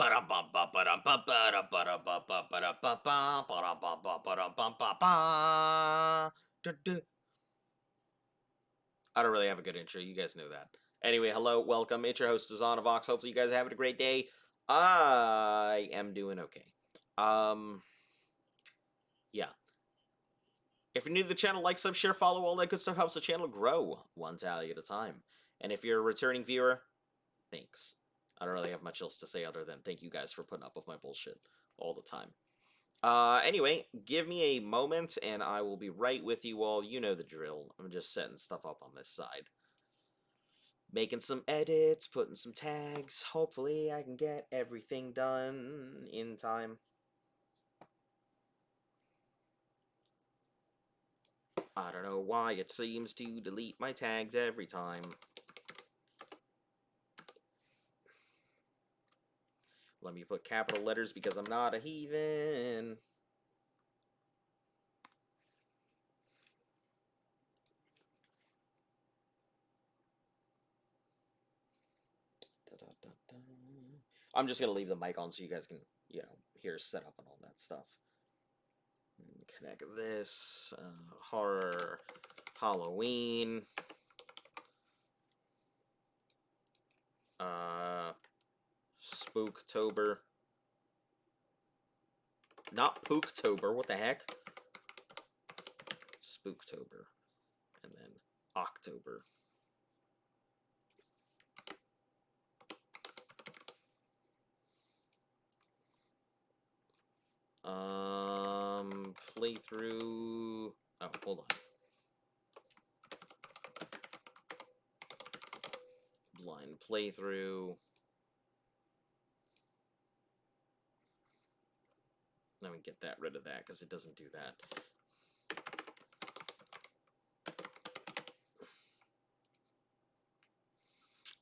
I don't really have a good intro. You guys know that. Anyway, hello, welcome. It's your host, Vox. Hopefully you guys are having a great day. I am doing okay. Yeah. If you're new to the channel, like, sub, share, follow, all that good stuff helps the channel grow one tally at a time. And if you're a returning viewer, thanks. I don't really have much else to say other than thank you guys for putting up with my bullshit all the time. Anyway, give me a moment and I will be right with you all. You know the drill. I'm just setting stuff up on this side. Making some edits, putting some tags. Hopefully I can get everything done in time. I don't know why it seems to delete my tags every time. Let me put capital letters because I'm not a heathen. I'm just going to leave the mic on so you guys can, hear setup and all that stuff. Connect this. Horror. Halloween. Spooktober. Not Pooktober, what the heck? Spooktober. And then October. Playthrough. Oh, hold on. Blind playthrough. Let me get rid of that because it doesn't do that.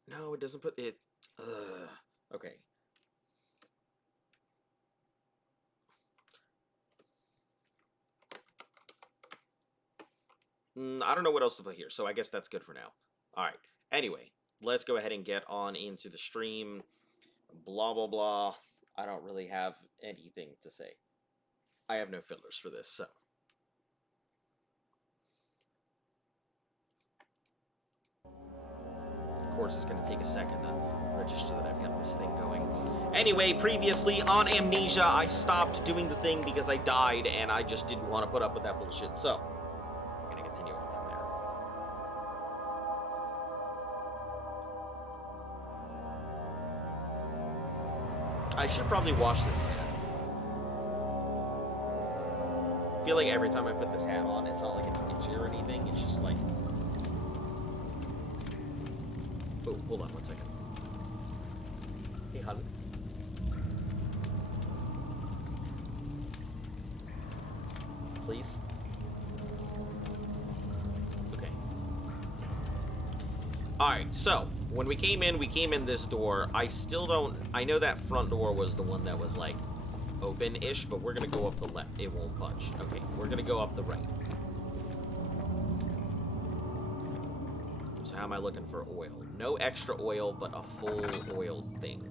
No, it doesn't put it. Okay. I don't know what else to put here, so I guess that's good for now. Alright. Anyway, let's go ahead and get on into the stream. Blah, blah, blah. I don't really have anything to say. I have no fillers for this, so. Of course, it's going to take a second to register that I've got this thing going. Anyway, previously on Amnesia, I stopped doing the thing because I died, and I just didn't want to put up with that bullshit, so I'm going to continue on from there. I should probably wash this hat. I feel like every time I put this hat on, it's not like it's itchy or anything, it's just like... Oh, hold on one second. Hey, hon. Please? Okay. Alright, so, when we came in this door. I still don't... I know that front door was the one that was, like, open-ish, but we're gonna go up the left. It won't budge. Okay, we're gonna go up the right. So how am I looking for oil? No extra oil, but a full oiled thing.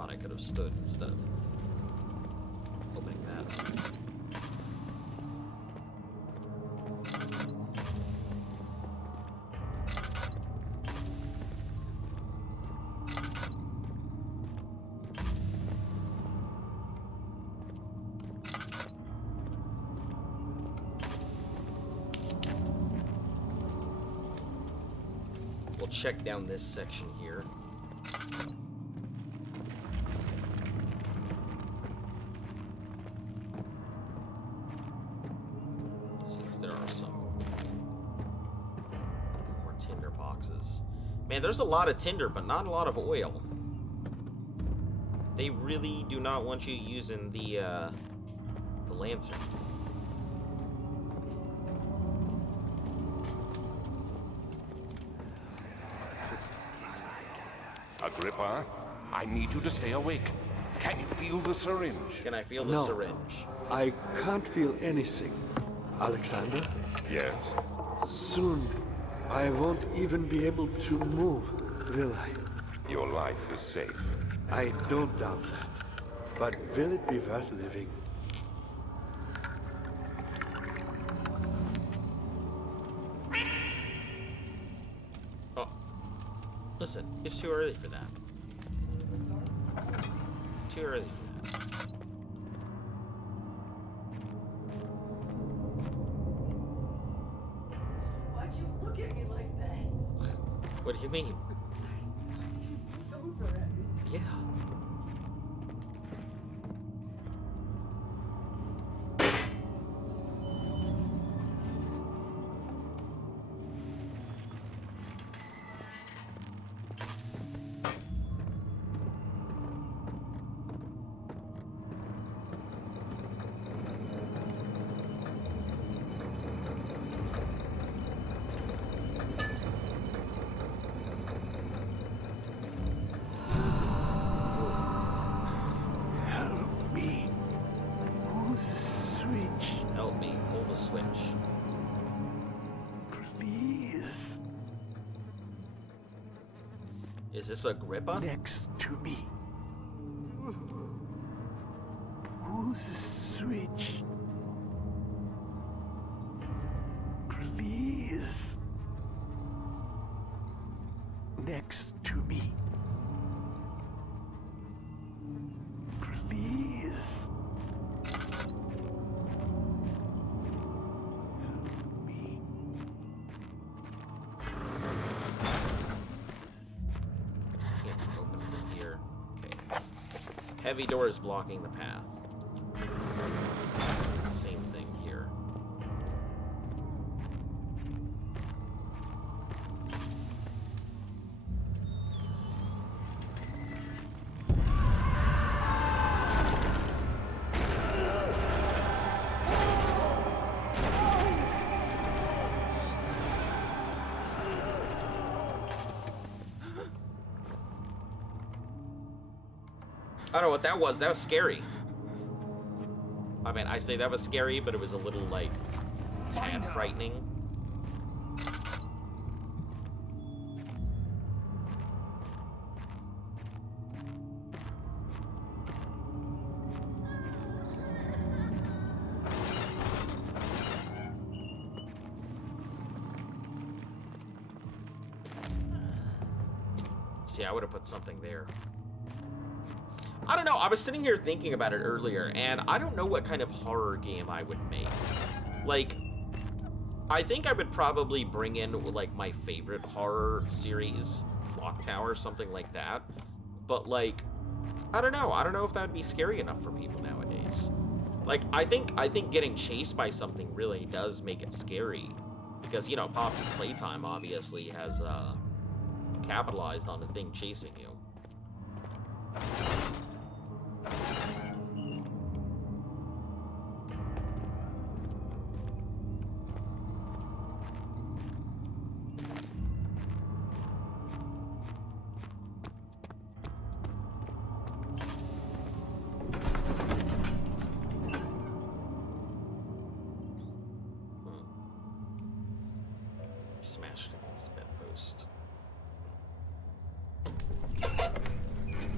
I could have stood instead of opening that up. We'll check down this section here. Man, there's a lot of tinder, but not a lot of oil. They really do not want you using the lantern. Agrippa, I need you to stay awake. Can you feel the syringe? Can I feel the No. syringe? I can't feel anything. Alexander, Yes. soon I won't even be able to move, will I? Your life is safe. I don't doubt that. But will it be worth living? Oh. Listen, it's too early for that. Too early for that. Why'd you look at me like that? What do you mean? Over it. Yeah. Help me. Pull the switch, Help me pull the switch. please. Is this Agrippa? Next to me. Pull the switch. Please. Next to me. Please. Help me. Can't open from here. Okay. Heavy doors blocking the path. Same thing here. I don't know what that was. That was scary. I mean, I say that was scary, but it was a little, like, tad frightening. See, I would have put something there. I don't know, I was sitting here thinking about it earlier, and I don't know what kind of horror game I would make. Like, I think I would probably bring in, like, my favorite horror series, Clock Tower, something like that. But, like, I don't know. I don't know if that would be scary enough for people nowadays. Like, I think getting chased by something really does make it scary. Because, you know, Poppy's Playtime obviously has, capitalized on the thing chasing you. Smashed against the bedpost.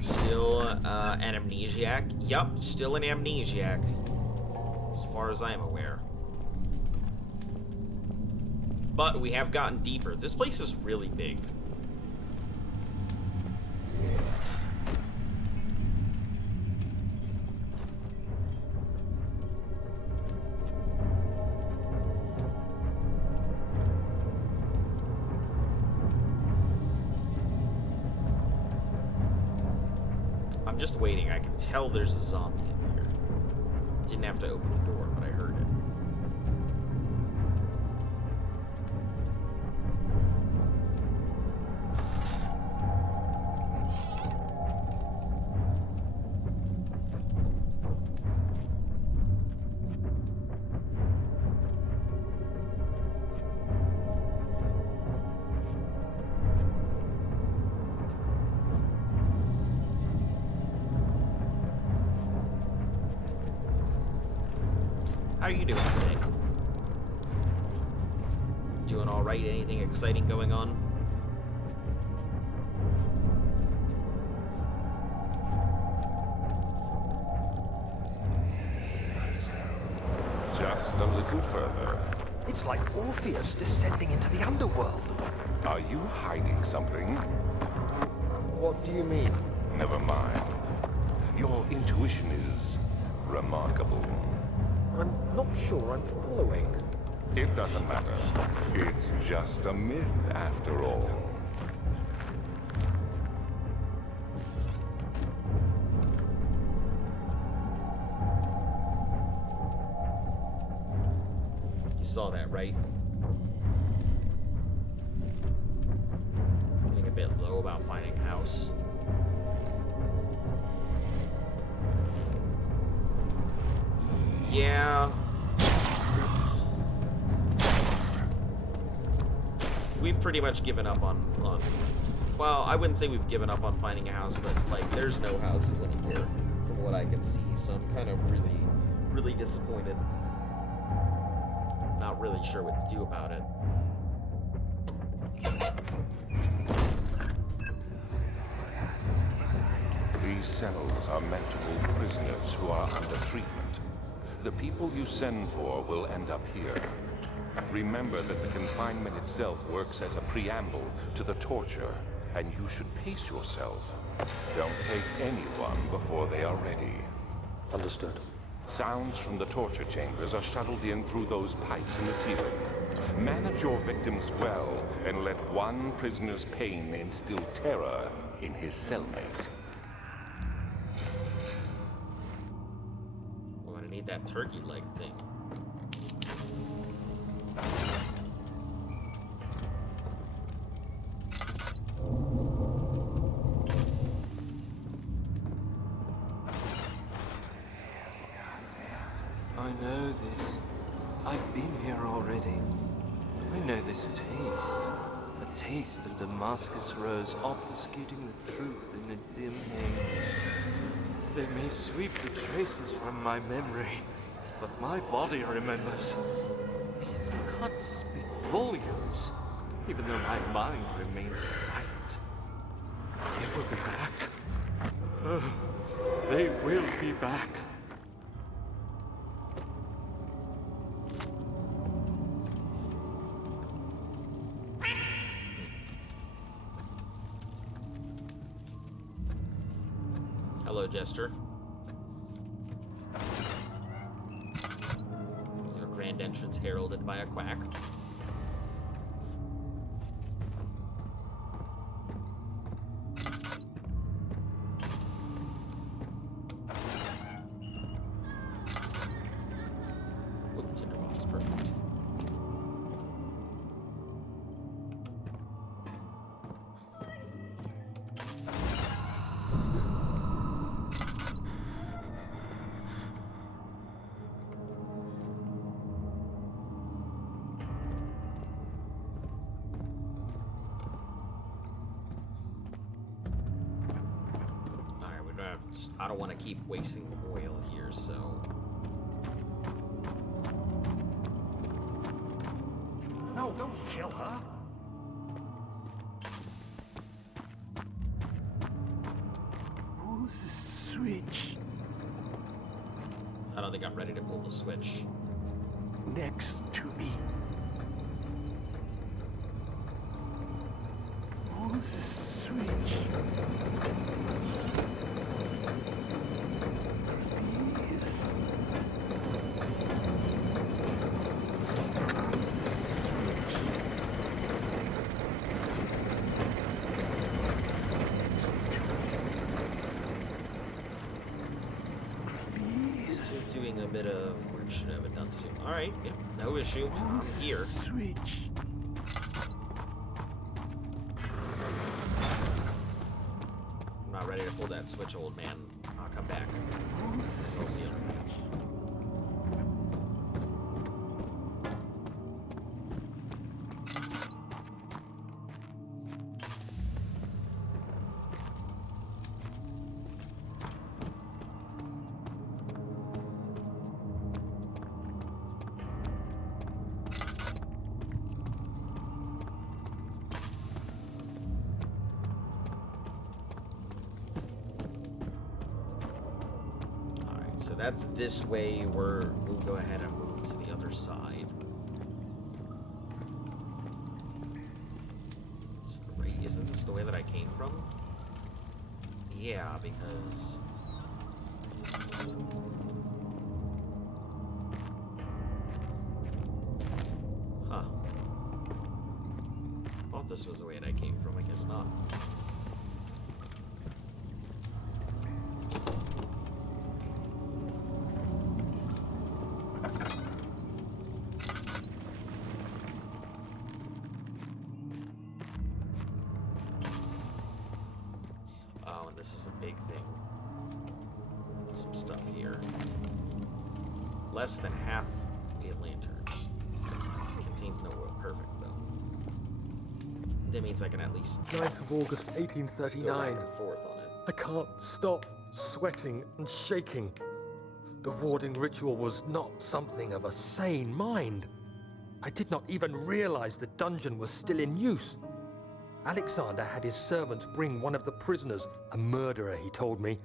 Still an amnesiac? Yup, still an amnesiac. As far as I am aware. But we have gotten deeper. This place is really big. I'm just waiting. I can tell there's a zombie in here. Didn't have to open the door, but I heard it. How are you doing today? Doing all right? Anything exciting going on? Just a little further. It's like Orpheus descending into the underworld. Are you hiding something? What do you mean? Never mind. Your intuition is remarkable. I'm not sure I'm following. It doesn't matter. It's just a myth after all. You saw that, right? Getting a bit low about finding a house. Yeah. We've pretty much given up on... Well, I wouldn't say we've given up on finding a house, but, like, there's no houses anywhere from what I can see, so I'm kind of really disappointed. Not really sure what to do about it. These cells are meant to hold prisoners who are under treatment. The people you send for will end up here. Remember that the confinement itself works as a preamble to the torture, and you should pace yourself. Don't take anyone before they are ready. Understood. Sounds from the torture chambers are shuttled in through those pipes in the ceiling. Manage your victims well, and let one prisoner's pain instill terror in his cellmate. I'm gonna need that turkey leg thing. I know this. I've been here already. I know this taste. A taste of Damascus rose obfuscating the truth in a dim haze. They may sweep the traces from my memory, but my body remembers. These cuts speak volumes, even though my mind remains silent. They will be back. They will be back. Hello, Jester. Your grand entrance heralded by a quack. Oh, tinderbox, perfect. I don't want to keep wasting oil here, so... No, don't kill her. Pull the switch I don't think I'm ready to pull the switch. next to me. Pull the switch. Doing a bit of work should have it done soon. Alright, yeah, no issue. I'm here. Switch. I'm not ready to pull that switch, old man. I'll come back. No deal. so that's this way. We'll go ahead and move to the other side. Isn't this the way that I came from? Yeah, because... Huh. Thought this was the way that I came from, I guess not. This is a big thing. Some stuff here. Less than half the lanterns. Contains no oil. Perfect, though. That means I can at least 9th of August, go back 1839. and forth on it. I can't stop sweating and shaking. The warding ritual was not something of a sane mind. I did not even realize the dungeon was still in use. Alexander had his servants bring one of the prisoners, a murderer, he told me.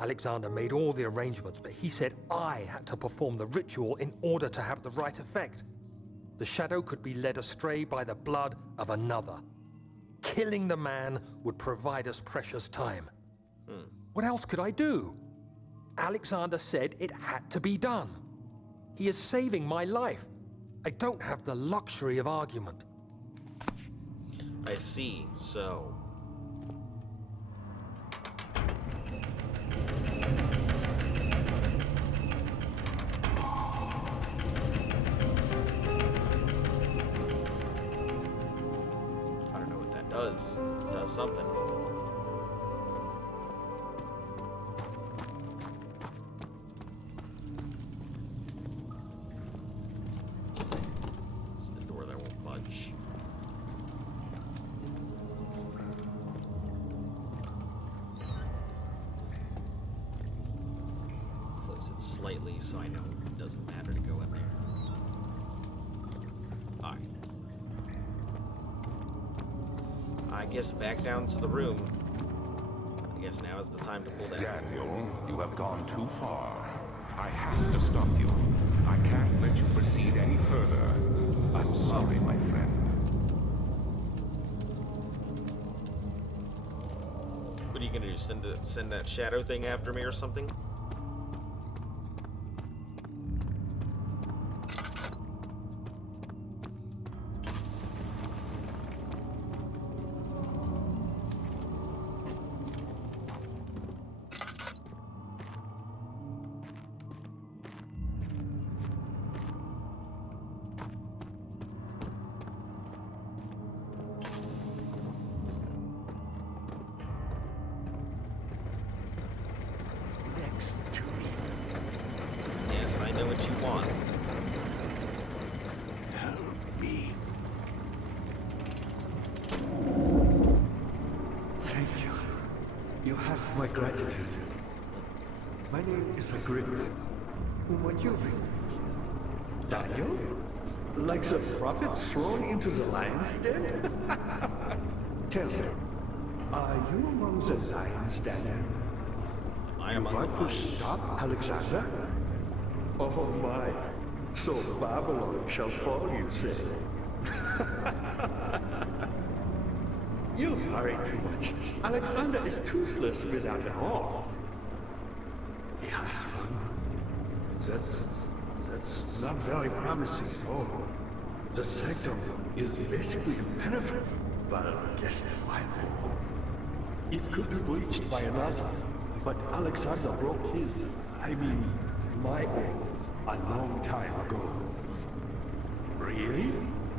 Alexander made all the arrangements, but he said I had to perform the ritual in order to have the right effect. The shadow could be led astray by the blood of another. Killing the man would provide us precious time. What else could I do? Alexander said it had to be done. He is saving my life. I don't have the luxury of argument. I see, so... I don't know what that does. It does something. It's the door that won't budge. Slightly, so I know it doesn't matter to go in there. Alright. I guess back down to the room. I guess now is the time to pull that. Daniel, you have gone too far. I have to stop you. I can't let you proceed any further. I'm sorry, my friend. What are you gonna do? Send that shadow thing after me or something? Yes, I know what you want. Help me. Thank you. You have my gratitude. My name is Agrippa. Whom are you? Daniel? Like the prophet thrown into the lion's den? Tell me, are you among the lions, Daniel? I You am on want the to line. stop Alexander? Oh my, so Babylon shall fall, you say? You hurry too much. Alexander is toothless without an arm. He has one. That's not very promising at all. The sanctum is basically impenetrable, but I guess why not? It could be breached by another, but Alexander broke his, my own, a long time ago. Really?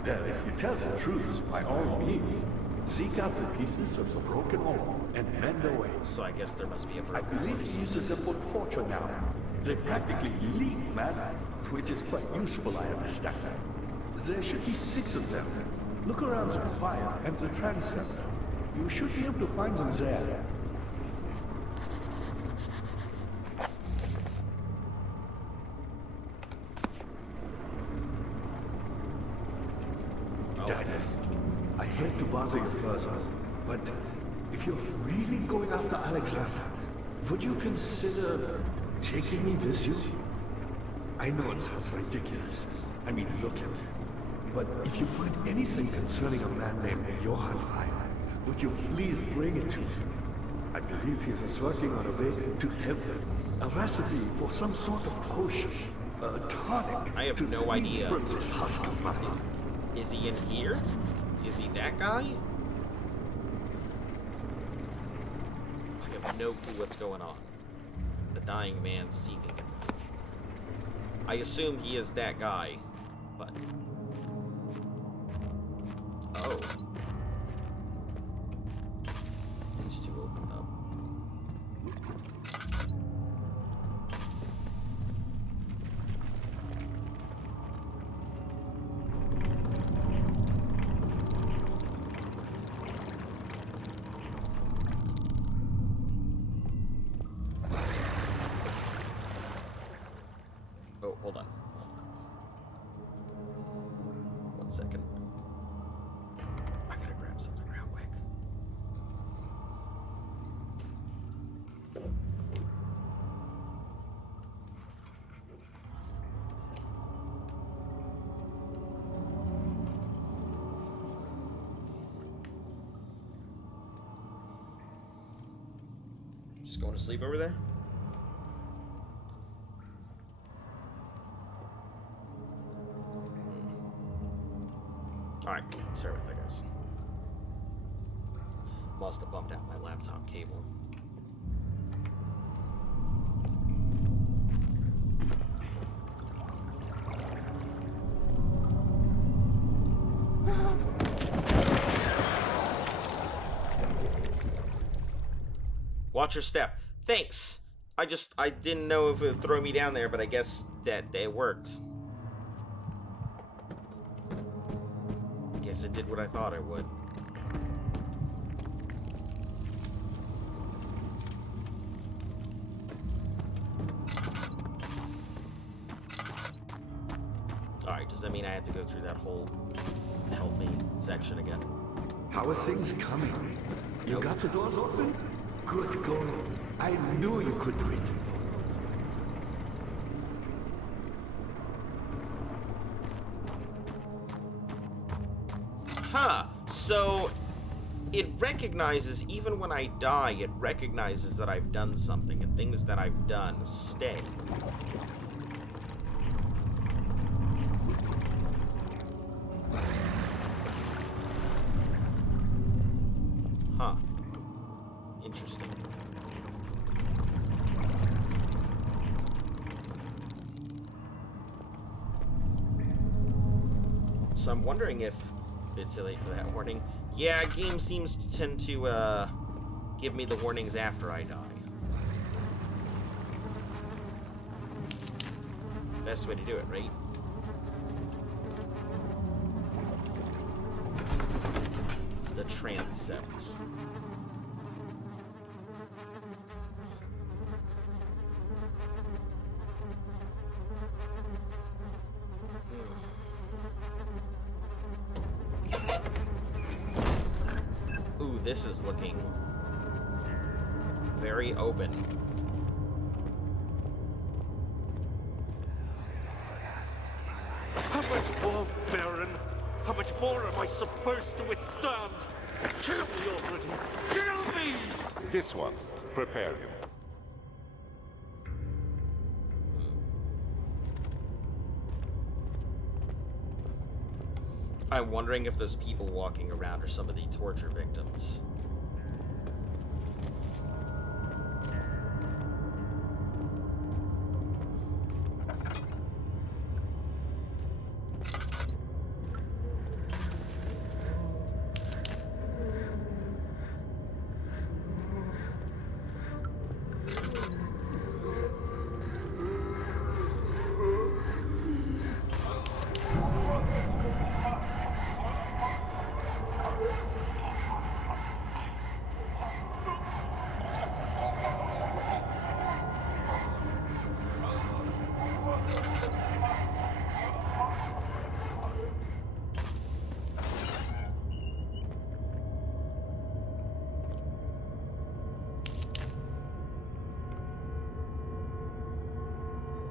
Well, if you tell the truth, by all means, seek out the pieces of the broken arm and mend away. So I guess there must be a I broken believe one. he uses them for torture now. They practically leak matter, which is quite useful, I understand. There should be 6 of them. Look around the choir and the transept. You should be able to find them there. Dennis, I hate to bother you further, but if you're really going after Alexander, would you consider taking me with you? I know it sounds ridiculous. I mean, look at me. But if you find anything concerning a man named Johann Rhein, would you please bring it to me? I believe he was working on a way to help him. A recipe for some sort of potion. A tonic. I have to no free idea. from this husk of mine. Is he in here? Is he that guy? I have no clue what's going on. The dying man seeking him. I assume he is that guy, but... Oh. These two opened up. Oh, hold on. 1 second. I gotta grab something real quick. Just going to sleep over there? Alright, sorry about that, guys. Must have bumped out my laptop cable. Watch your step. Thanks! I didn't know if it would throw me down there, but I guess that it worked. Guess it did what I thought it would. Alright, does that mean I had to go through that whole help me section again? How are things coming? You Nope. got the doors open? Good going. I knew you could do it. Huh, so it recognizes, even when I die, it recognizes that I've done something, and things that I've done stay. Huh. Interesting. So I'm wondering if it's too late for that warning. Yeah, game seems to tend to give me the warnings after I die. Best way to do it, right? The transept. Ooh, this is looking very open. How much more, Baron? How much more am I supposed to withstand? Kill me already! Kill me! This one. Prepare him. I'm wondering if those people walking around are some of the torture victims.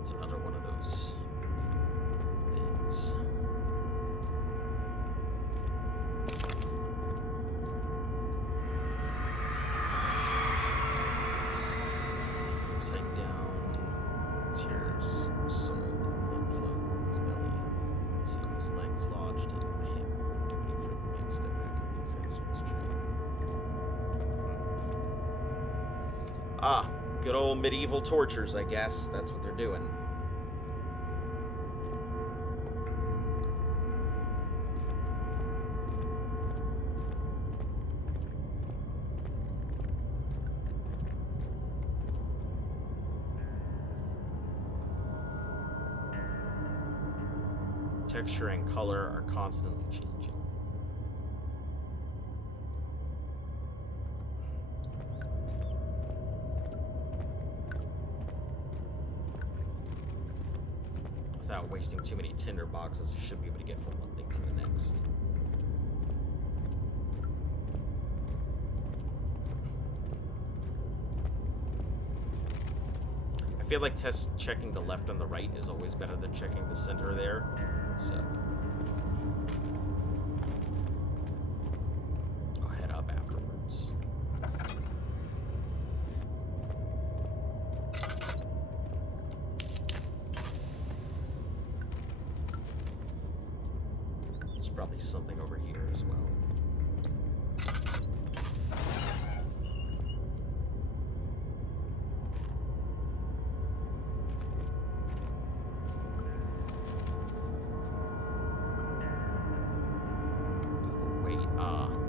It's another one of those things. Upside down, tears, soul, blood flow from his belly. See his legs lodged in the hip, waiting for the main step back of the infection's train. Ah, good old medieval tortures, I guess. That's what they're doing. Texture and color are constantly changing. Without wasting too many tinder boxes, you should be able to get from one thing to the next. I feel like checking the left and the right is always better than checking the center there. So I'll head up afterwards. There's probably something over here as well.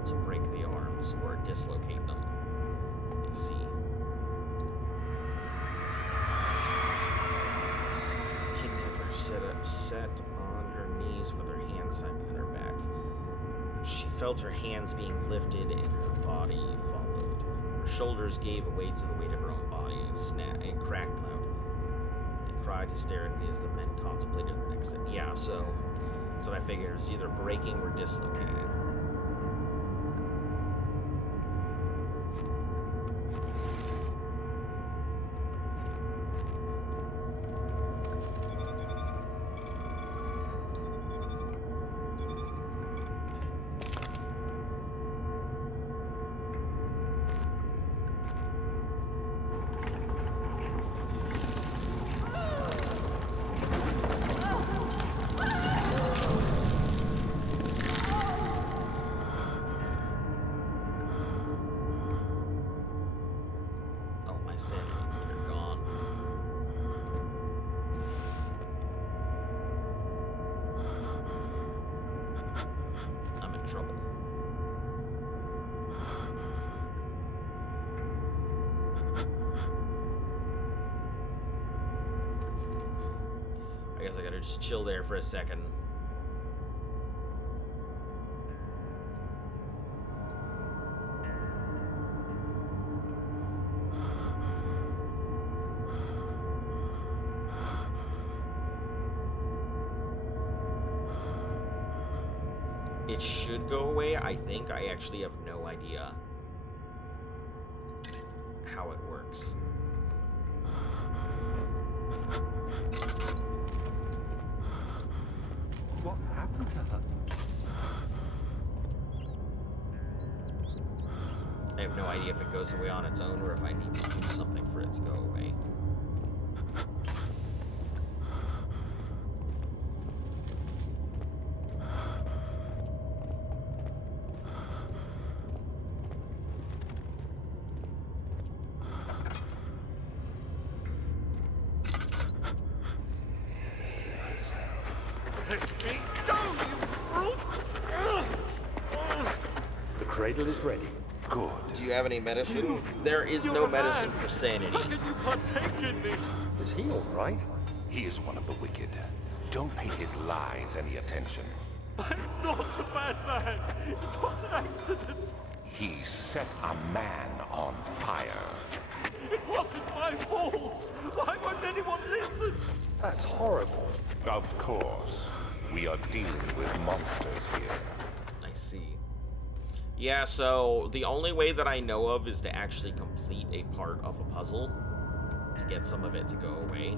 To break the arms or dislocate them. I see. He never sat on her knees with her hands tied behind her back. She felt her hands being lifted and her body followed. Her shoulders gave way to the weight of her own body and cracked loudly. They cried hysterically as the men contemplated the next step. Yeah, so that's what I figured. It was either breaking or dislocating. I guess I gotta just chill there for a second. It should go away, I think. I actually have no idea how it works. What happened to her? I have no idea if it goes away on its own or if I need to do something for it to go away. The cradle is ready. Good. Do you have any medicine? There is no medicine for sanity. How can you partake in this? Is he all right? He is one of the wicked. Don't pay his lies any attention. I'm not a bad man. It was an accident. He set a man on fire. It wasn't my fault. Why won't anyone listen? That's horrible. Of course. We are dealing with monsters here. I see. Yeah, so the only way that I know of is to actually complete a part of a puzzle to get some of it to go away.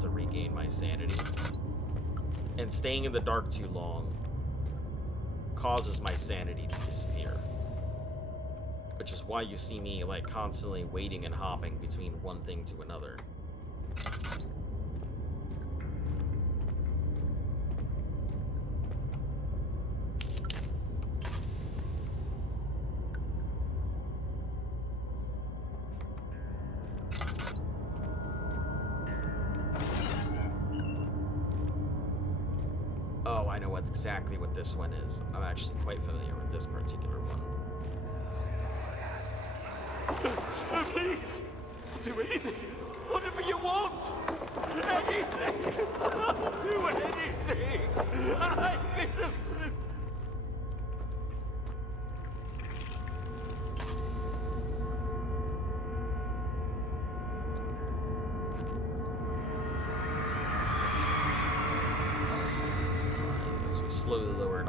to regain my sanity. And staying in the dark too long causes my sanity to disappear. Which is why you see me, like, constantly waiting and hopping between one thing to another. Oh, I know exactly what this one is. I'm actually quite familiar with this particular one. Please! Do anything! Whatever you want! Anything! I'll do anything! I'm innocent! As we slowly lowered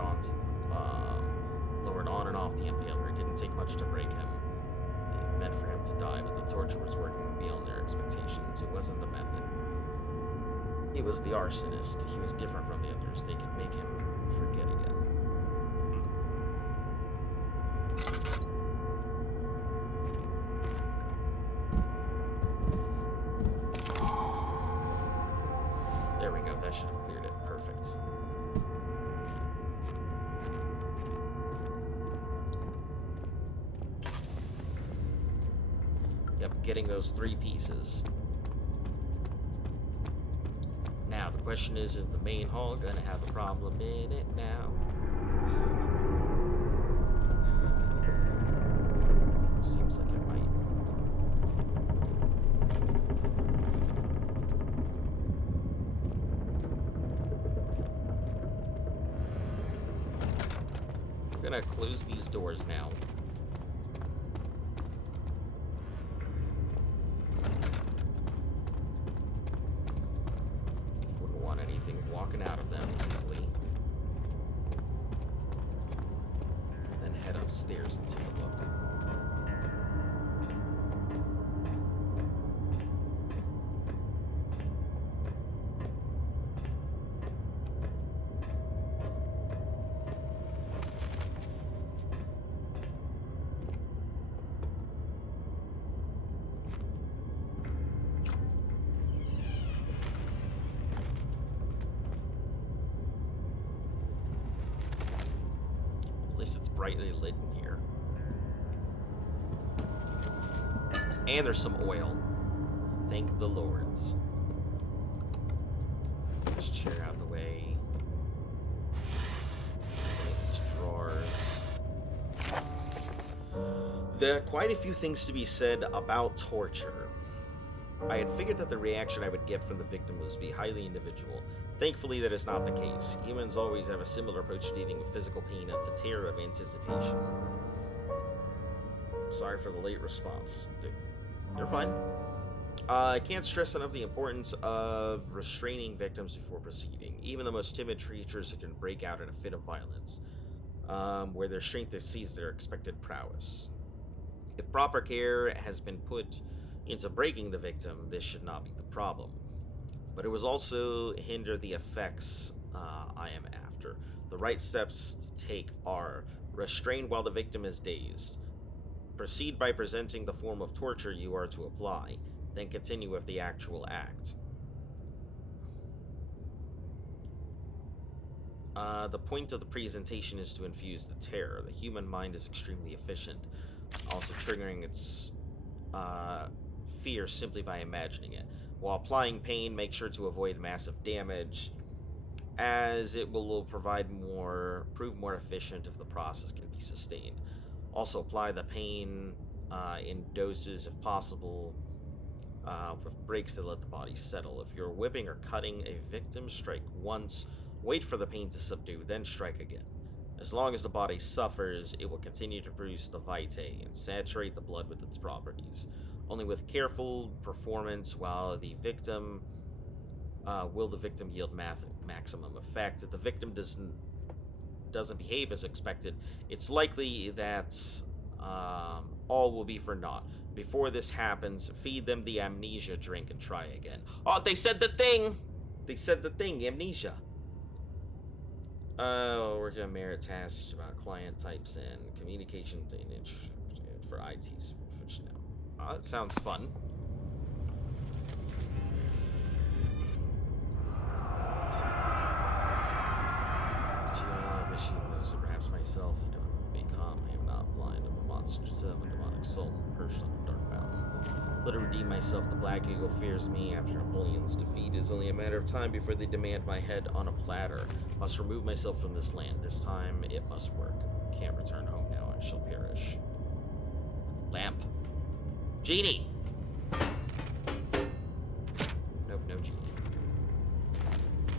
on and off the impaler, it didn't take much to break him. They meant for him to die, but the torture was working beyond their expectations. It wasn't the method. It was the arsonist. He was different from the others. They could make him forget again. There we go. That should have cleared it. Perfect. Yep, getting those 3 pieces. Now, the question is the main hall gonna have a problem in it now? Seems like it might. I'm gonna close these doors now. Wouldn't want anything walking out of them easily. Then head upstairs and take a look. At least it's brightly lit in here. And there's some oil. Thank the lords. This chair out the way. These drawers. There are quite a few things to be said about torture. I had figured that the reaction I would get from the victim was be highly individual. Thankfully, that is not the case. Humans always have a similar approach to dealing with physical pain and the terror of anticipation. Sorry for the late response. You're fine. I can't stress enough the importance of restraining victims before proceeding. Even the most timid creatures can break out in a fit of violence, where their strength exceeds their expected prowess. If proper care has been put into breaking the victim, this should not be the problem. But it was also hinder the effects I am after. The right steps to take are restrain while the victim is dazed. Proceed by presenting the form of torture you are to apply. Then continue with the actual act. The point of the presentation is to infuse the terror. The human mind is extremely efficient, also triggering its fear simply by imagining it. While applying pain, make sure to avoid massive damage, as it will prove more efficient if the process can be sustained. Also, apply the pain in doses if possible, with breaks to let the body settle. If you're whipping or cutting a victim, strike once, wait for the pain to subdue, then strike again. As long as the body suffers, it will continue to produce the vitae and saturate the blood with its properties. Only with careful performance will the victim yield maximum effect. If the victim doesn't behave as expected, it's likely that All will be for naught. Before this happens, feed them the amnesia drink and try again. Oh, they said the thing! They said the thing, amnesia. Oh, working on merit tasks about client types and communication for IT switch now. Oh, that sounds fun. Machine knows, or perhaps myself, you know, be calm. I am not blind. I'm a monster. I'm a demonic soul perched on a dark mountain. Let it redeem myself. The Black Eagle fears me. After Napoleon's defeat, it is only a matter of time before they demand my head on a platter. Must remove myself from this land. This time, it must work. Can't return home now. I shall perish. Lamp. Genie! Nope, no genie.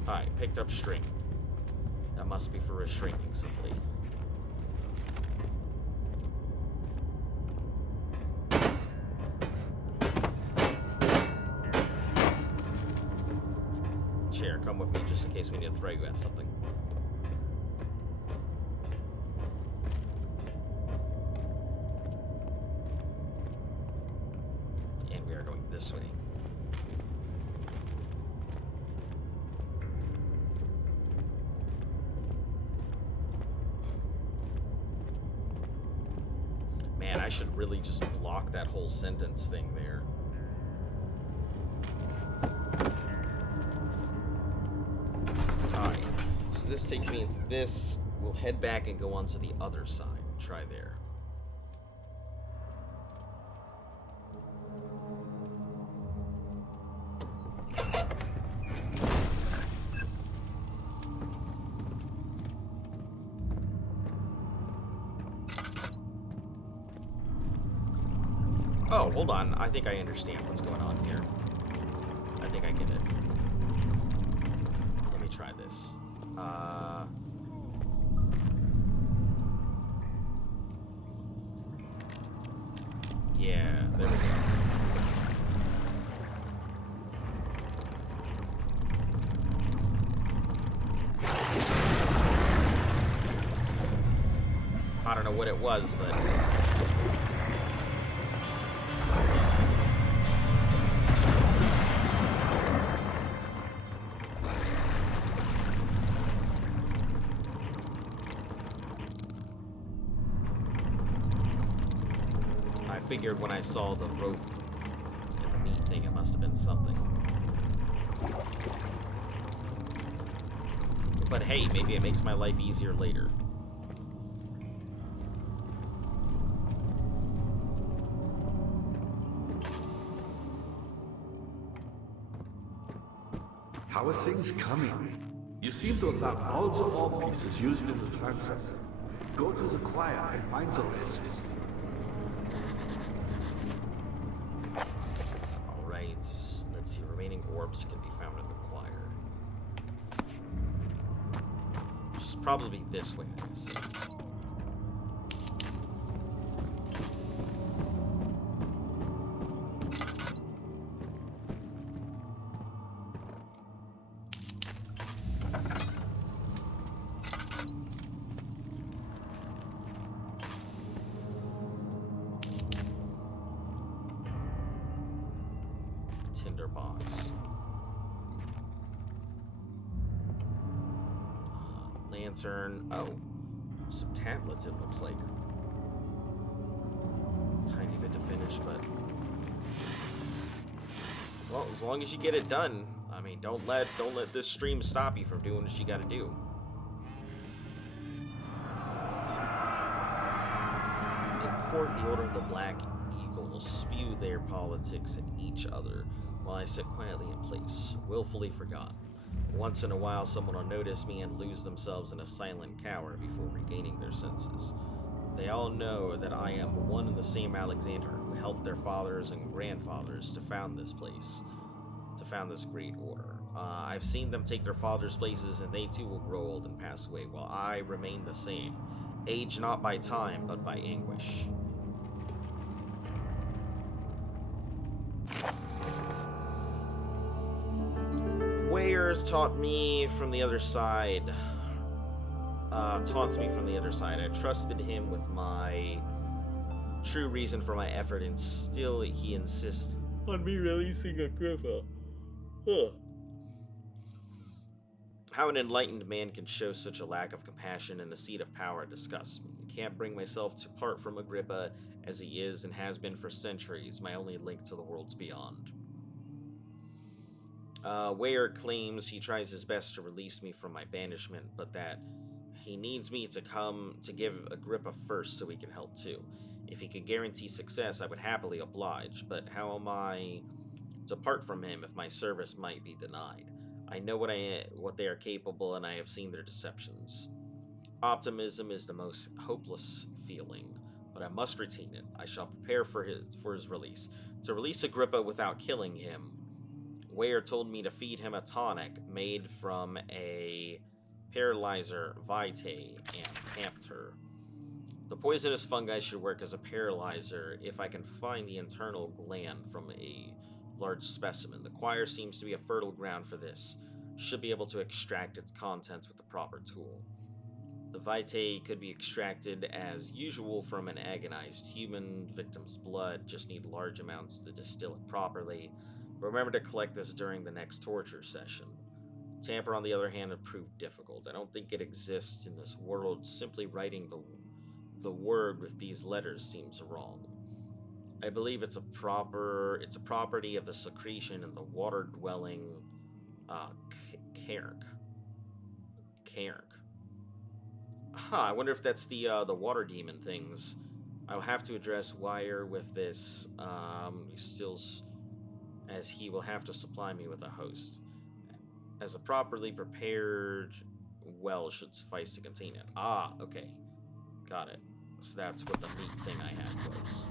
Alright, picked up string. That must be for restraining somebody. Chair, come with me just in case we need to throw you at something. And we are going this way. Man, I should really just block that whole sentence thing there. Alright, so this takes me into this. We'll head back and go on to the other side. Try there. Oh, hold on. I think I understand what's going on here. I think I get it. Let me try this. Yeah, there we go. I don't know what it was, but... I figured when I saw the rope and the meat thing, it must have been something. But hey, maybe it makes my life easier later. How are things coming? You seem to have found all the orb pieces used in the transfer. Go to the choir and find the rest. Alright, let's see. Remaining orbs can be found in the choir. Which is probably this way, I guess. Tinderbox. Lantern. Oh, some tablets, it looks like. Tiny bit to finish, but... Well, as long as you get it done. I mean, don't let this stream stop you from doing what you gotta do. In court, the Order of the Black Eagle will spew their politics at each other while I sit quietly in place, willfully forgotten. Once in a while, someone will notice me and lose themselves in a silent cower before regaining their senses. They all know that I am one and the same Alexander who helped their fathers and grandfathers to found this place, to found this great order. I've seen them take their fathers' places, and they too will grow old and pass away, while I remain the same, aged not by time, but by anguish. Wayers taught me from the other side. Taunts me from the other side. I trusted him with my true reason for my effort, and still he insists on me releasing Agrippa. Huh. How an enlightened man can show such a lack of compassion in a seat of power disgusts me. I can't bring myself to part from Agrippa as he is and has been for centuries, my only link to the worlds beyond. Weyer claims he tries his best to release me from my banishment, but that he needs me to come to give Agrippa first so he can help too. If he could guarantee success, I would happily oblige, but how am I to part from him if my service might be denied? I know what they are capable, and I have seen their deceptions. Optimism is the most hopeless feeling, but I must retain it. I shall prepare for his release. To release Agrippa without killing him, Weyer told me to feed him a tonic made from a paralyzer, vitae, and tampter. The poisonous fungi should work as a paralyzer if I can find the internal gland from a large specimen. The choir seems to be a fertile ground for this. Should be able to extract its contents with the proper tool. The vitae could be extracted as usual from an agonized human victim's blood, just need large amounts to distill it properly. Remember to collect this during the next torture session. Tamper, on the other hand, would prove difficult. I don't think it exists in this world. Simply writing the word with these letters seems wrong. I believe it's a property of the secretion in the water-dwelling cairn. Huh, I wonder if that's the water demon things. I'll have to address Weyer with this. As he will have to supply me with a host. As a properly prepared well should suffice to contain it. Ah, okay. Got it. So that's what the meat thing I had was.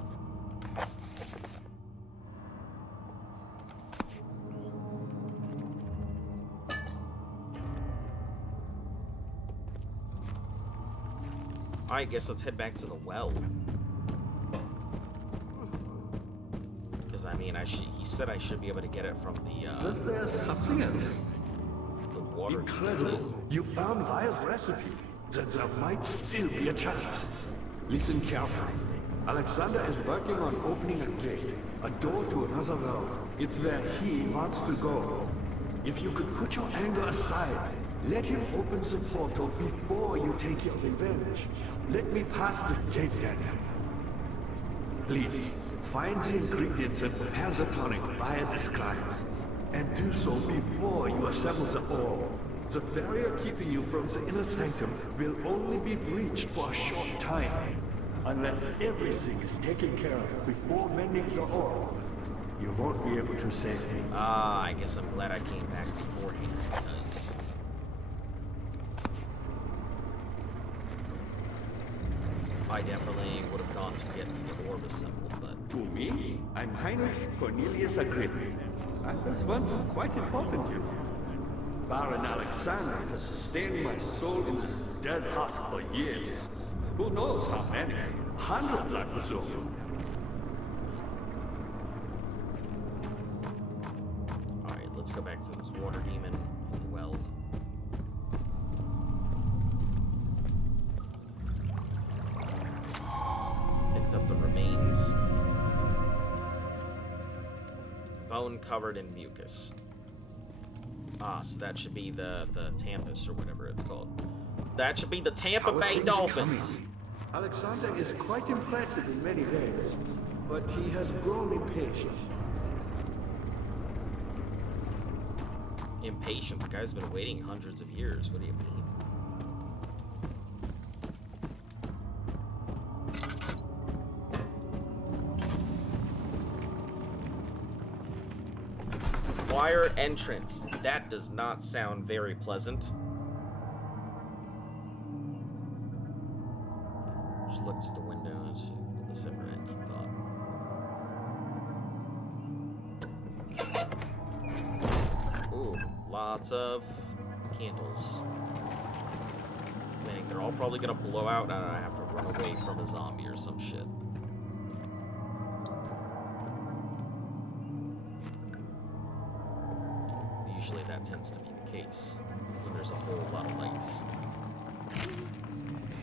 Alright, guess let's head back to the well. Because, I mean, he said I should be able to get it from the, Was there something else? the water. Incredible. You found Vire's recipe. Then there might still be a chance. Listen carefully. Alexander is working on opening a gate, a door to another realm. It's where he wants to go. If you could put your anger aside, let him open the portal before you take your revenge. Let me pass the gate, Daniel. Please, find the ingredients and prepare the tonic Vire describes. And do so before you assemble the orb. The barrier keeping you from the inner sanctum will only be breached for a short time. Unless everything is taken care of before mending the orb, you won't be able to save me. Ah, I guess I'm glad I came back beforehand, because I definitely would have gone to get the orb assembled, but... To me, I'm Heinrich Cornelius Agrippa. I was once quite important, you know. Baron Alexander has sustained my soul in this dead hut for years. Who knows how many? Hundreds, I presume. Alright, let's go back to this water demon in the well. Picked up the remains. Bone covered in mucus. Ah, so that should be the Tampus or whatever it's called. That should be the Tampa Bay Dolphins. Alexander is quite impressive in many ways, but he has grown impatient. Impatient? The guy's been waiting hundreds of years. What do you mean? Choir entrance. That does not sound very pleasant. Just looked at the window and see, will this ever end, he thought. Ooh, lots of candles. Man, they're all probably gonna blow out and I have to run away from a zombie or some shit. Usually that tends to be the case when there's a whole lot of lights.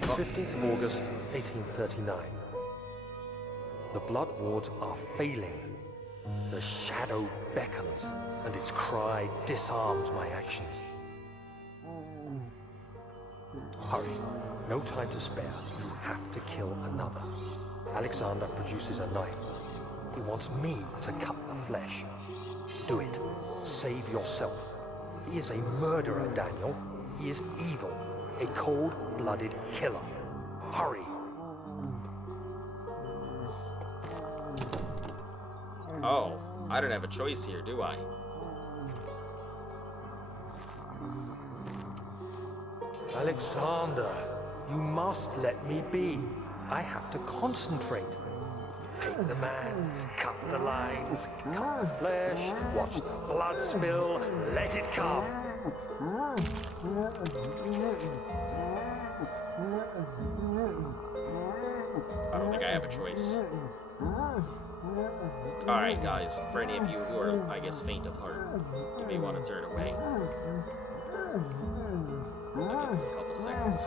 15th of August, 1839. The blood wards are failing. The shadow beckons, and its cry disarms my actions. Hurry. No time to spare. You have to kill another. Alexander produces a knife. He wants me to cut the flesh. Do it. Save yourself. He is a murderer, Daniel. He is evil. A cold-blooded killer. Hurry. Oh, I don't have a choice here, do I? Alexander, you must let me be. I have to concentrate. Paint the man, cut the lines, cut the flesh, watch the blood spill, let it come. I don't think I have a choice. Alright, guys, for any of you who are, I guess, faint of heart, you may want to turn away. I'll give it a couple seconds.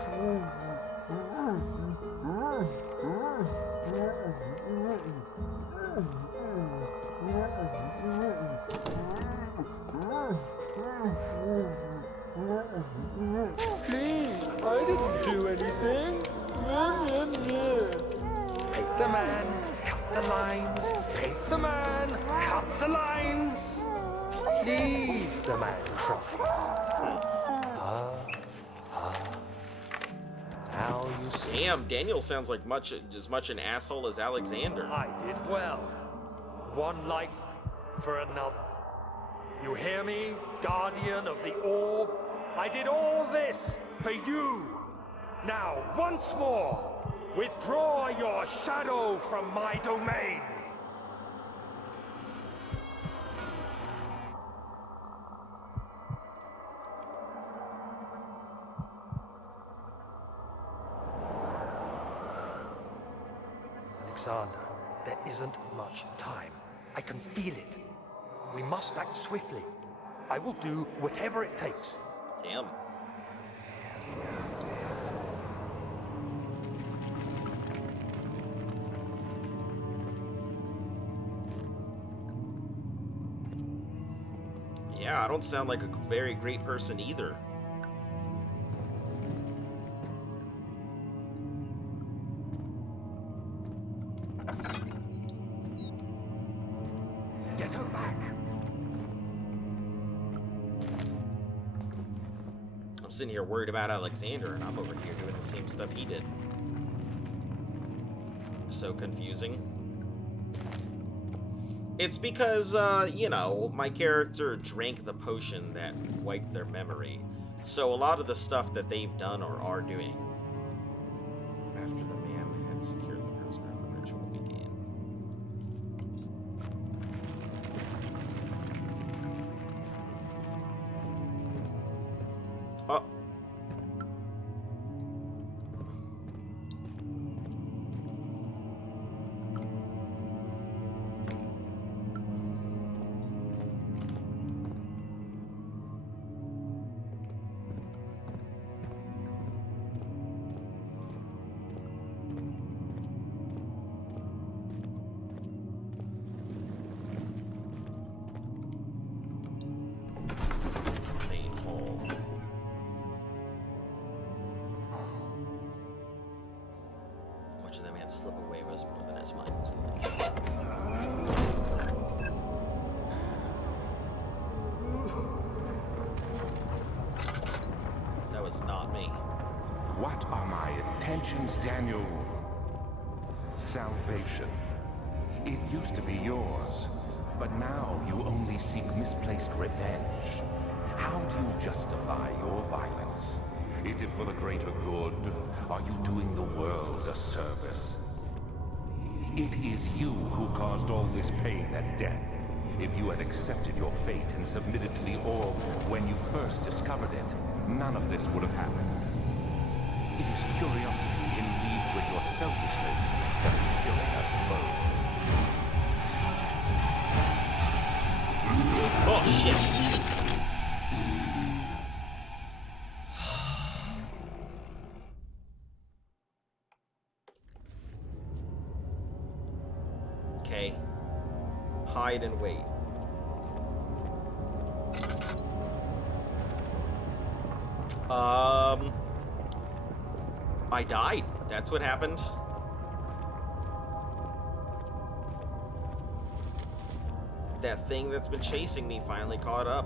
Please, I didn't do anything. Paint the man, cut the lines. Paint the man, cut the lines. Please, the man cries. Now you see. Damn, Daniel sounds like as much an asshole as Alexander. I did well. One life for another. You hear me, guardian of the orb? I did all this for you. Now, once more, withdraw your shadow from my domain. Alexander, there isn't much time. I can feel it. We must act swiftly. I will do whatever it takes. Damn. Yeah, I don't sound like a very great person either. Get her back. I'm sitting here worried about Alexander, and I'm over here doing the same stuff he did. So confusing. It's because, you know, my character drank the potion that wiped their memory. So a lot of the stuff that they've done or are doing after the man had secured the prisoner, the ritual began. Oh. Watching that man slip away was more than his mind was willing. That was not me. What are my intentions, Daniel? Salvation. It used to be yours, but now you only seek misplaced revenge. How do you justify your violence? Is it for the greater good? Are you doing the world a service? It is you who caused all this pain and death. If you had accepted your fate and submitted to the orb when you first discovered it, none of this would have happened. It is curiosity in league with your selfishness that is killing us both. Oh, shit! hide and wait. I died. That's what happened. That thing that's been chasing me finally caught up.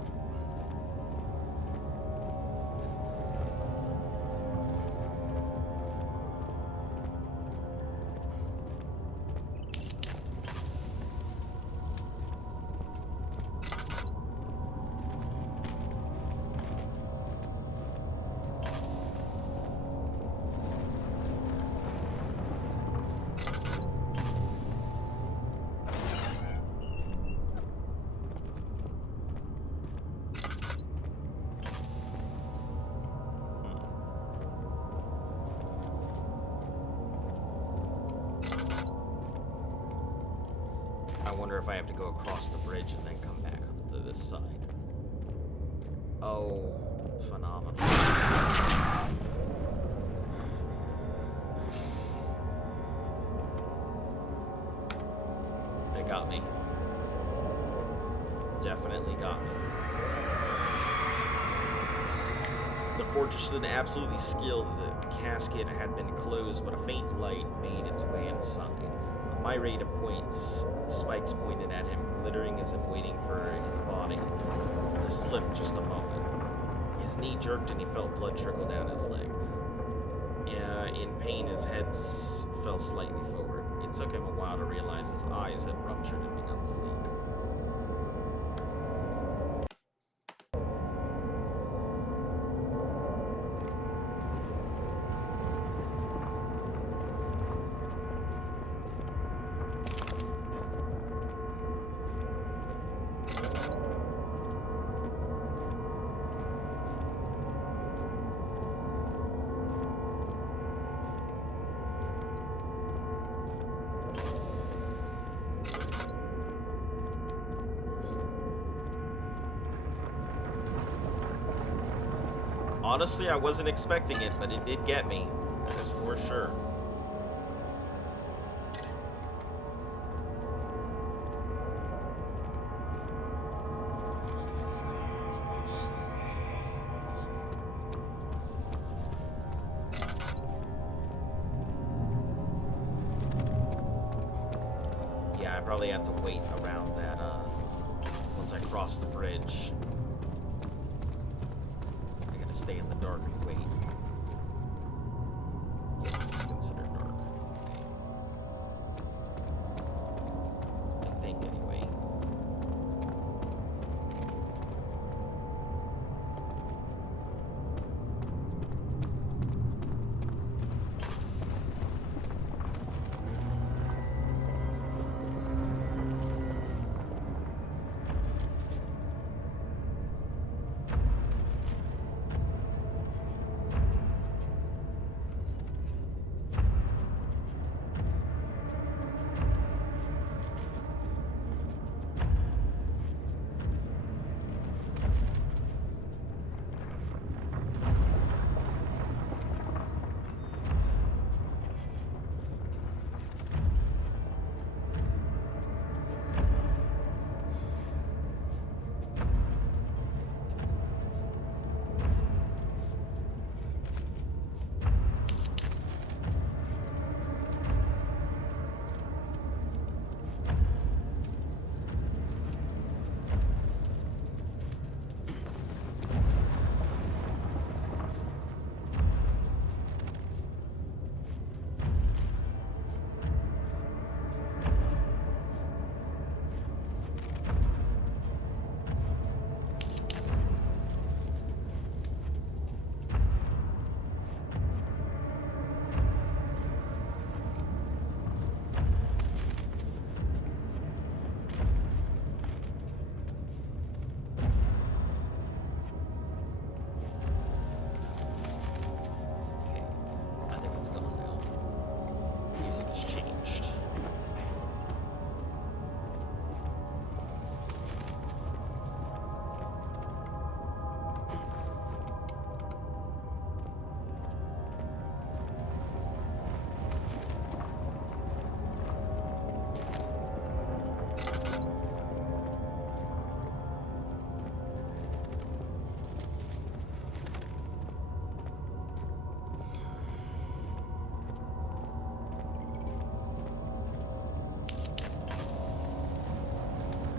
I wonder if I have to go across the bridge and then come back to this side. Oh, phenomenal. They got me. Definitely got me. The fortressman absolutely skilled. The casket had been closed, but a faint light made its way inside. A myriad of spikes pointed at him, glittering as if waiting for his body to slip just a moment. His knee jerked and he felt blood trickle down his leg. In pain, his head fell slightly forward. It took him a while to realize his eyes had ruptured and begun to leak. Honestly, I wasn't expecting it, but it did get me. That is for sure. Yeah, I probably have to wait around that, once I cross the bridge. Stay in the dark and wait. Yeah, this is considered dark. Okay. I think, anyway.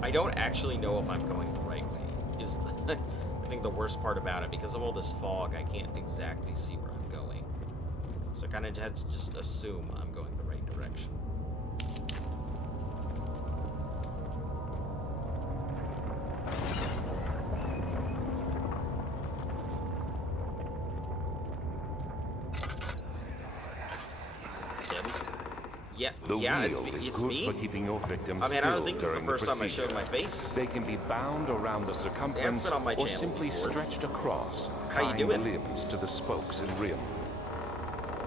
I don't actually know if I'm going the right way. Is the, I think the worst part about it, because of all this fog, I can't exactly see where I'm going. So I kind of had to just assume I'm going the right direction. Yeah, The yeah, wheel is it's good me. for keeping your victims I mean, I still don't think this is the during the first time I showed procedure. my face. They can be bound around the circumference been on my or channel simply before. stretched across, How you tying the doing? limbs to the spokes and rim.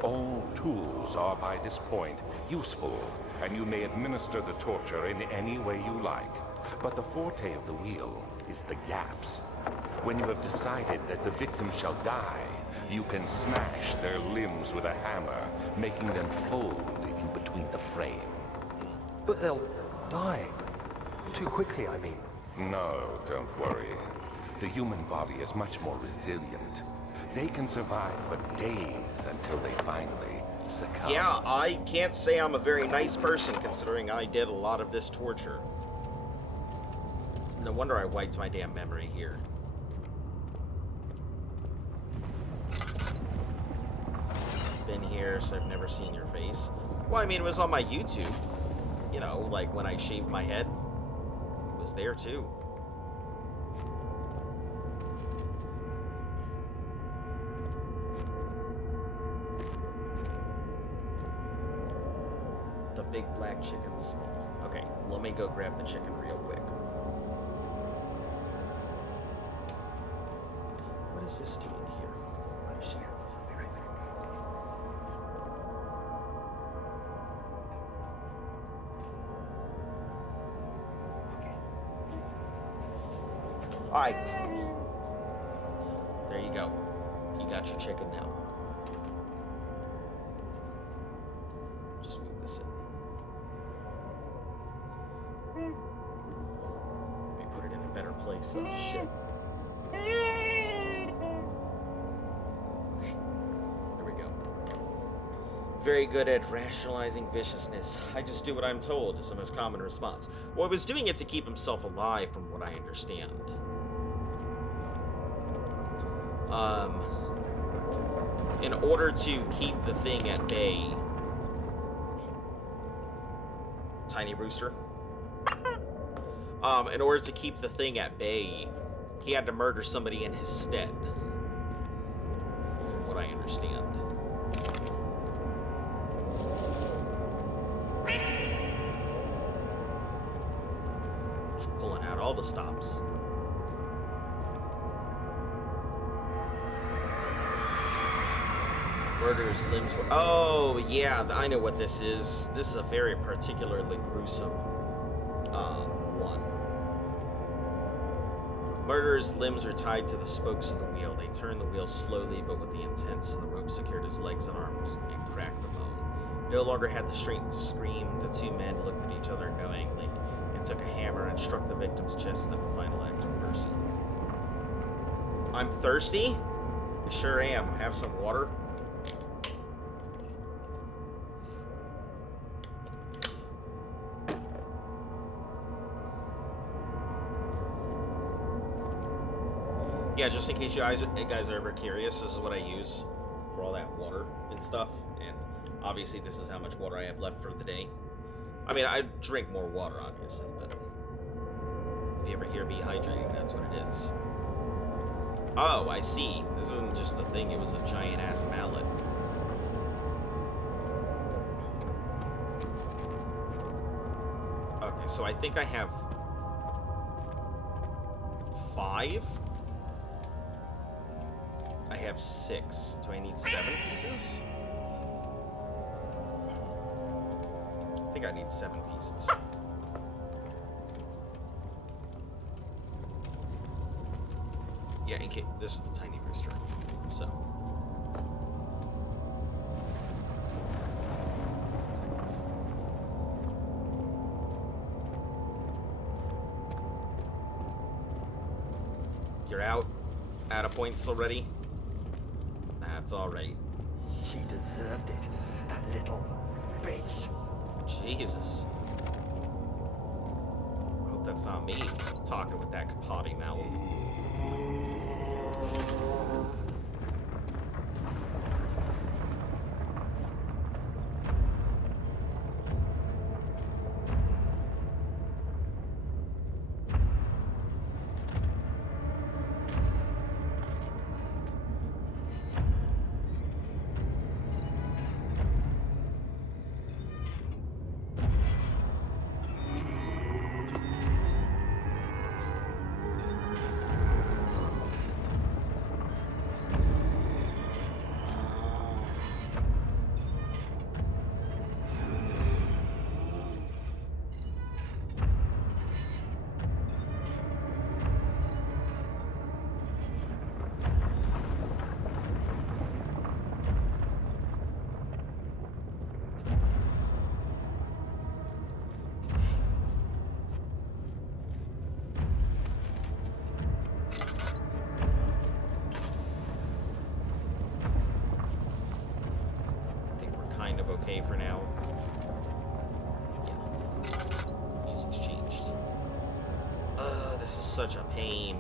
All tools are, by this point, useful, and you may administer the torture in any way you like. But the forte of the wheel is the gaps. When you have decided that the victim shall die, you can smash their limbs with a hammer, making them fold in between the frame. But they'll die. Too quickly, I mean. No, don't worry. The human body is much more resilient. They can survive for days until they finally succumb. Yeah, I can't say I'm a very nice person, considering I did a lot of this torture. No wonder I wiped my damn memory here. Been here, so I've never seen your face. Well, I mean, it was on my YouTube. You know, like when I shaved my head. It was there too. The big black chickens. Okay, let me go grab the chicken real quick. What is this doing here? What is she? I'll be right back, guys. Okay. Alright. There you go. You got your chicken now. Just move this in. Let me put it in a better place. Oh, shit. Okay. There we go. Very good at rationalizing viciousness. I just do what I'm told is the most common response. Well, he was doing it to keep himself alive, from what I understand. In order to keep the thing at bay... Tiny rooster. In order to keep the thing at bay, he had to murder somebody in his stead. From what I understand. Just pulling out all the stops. Murder's limbs were... Oh, yeah, I know what this is. This is a very particularly gruesome one. Murderer's limbs are tied to the spokes of the wheel. They turn the wheel slowly, but with the intent, so the rope secured his legs and arms and cracked the bone. No longer had the strength to scream. The two men looked at each other knowingly and took a hammer and struck the victim's chest in a final act of mercy. I'm thirsty? I sure am. Have some water? Yeah, just in case you guys are ever curious, this is what I use for all that water and stuff. And obviously, this is how much water I have left for the day. I mean, I drink more water, obviously, but if you ever hear me hydrating, that's what it is. Oh, I see. This isn't just a thing, it was a giant-ass mallet. Okay, so I think I have 5? I have 6. Do I need 7 pieces? I think I need 7 pieces. Yeah, in case this is the tiny rooster. So. You're out of points already? That's alright. She deserved it, that little bitch. Jesus. I hope that's not me talking with that potty mouth. Kind of okay for now. Yeah. Music's changed. This is such a pain.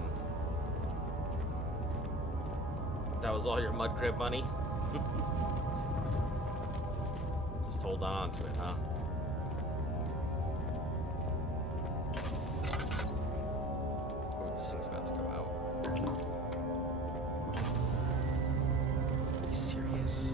That was all your mud crib money? Just hold on to it, huh? Oh, this thing's about to go out. Are you serious?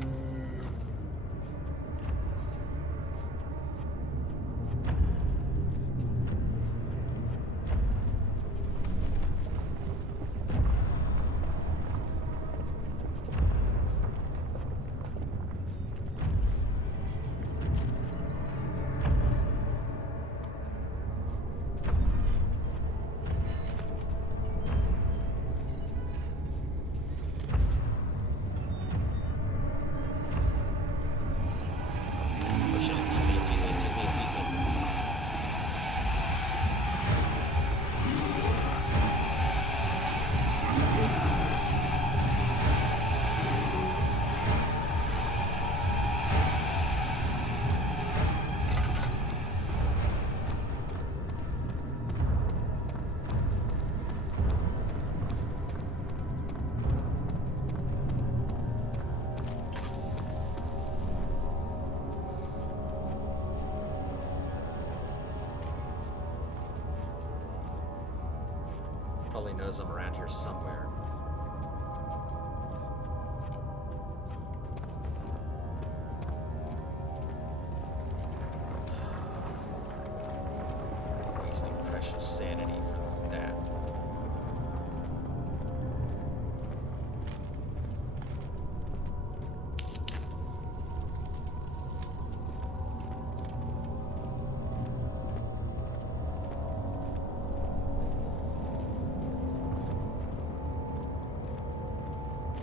Probably knows I'm around here somewhere. Wasting precious sanity for that.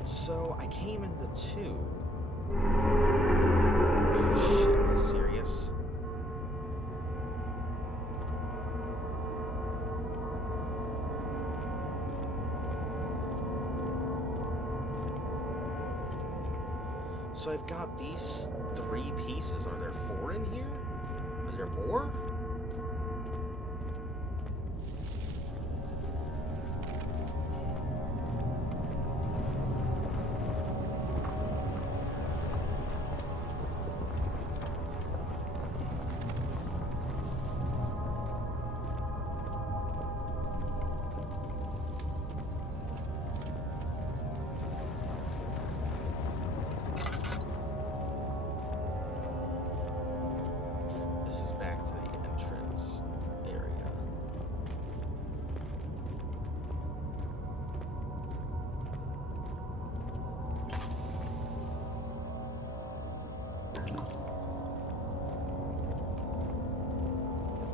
So, I came in the 2. Oh shit, are you serious? So I've got these 3 pieces. Are there 4 in here? Are there more?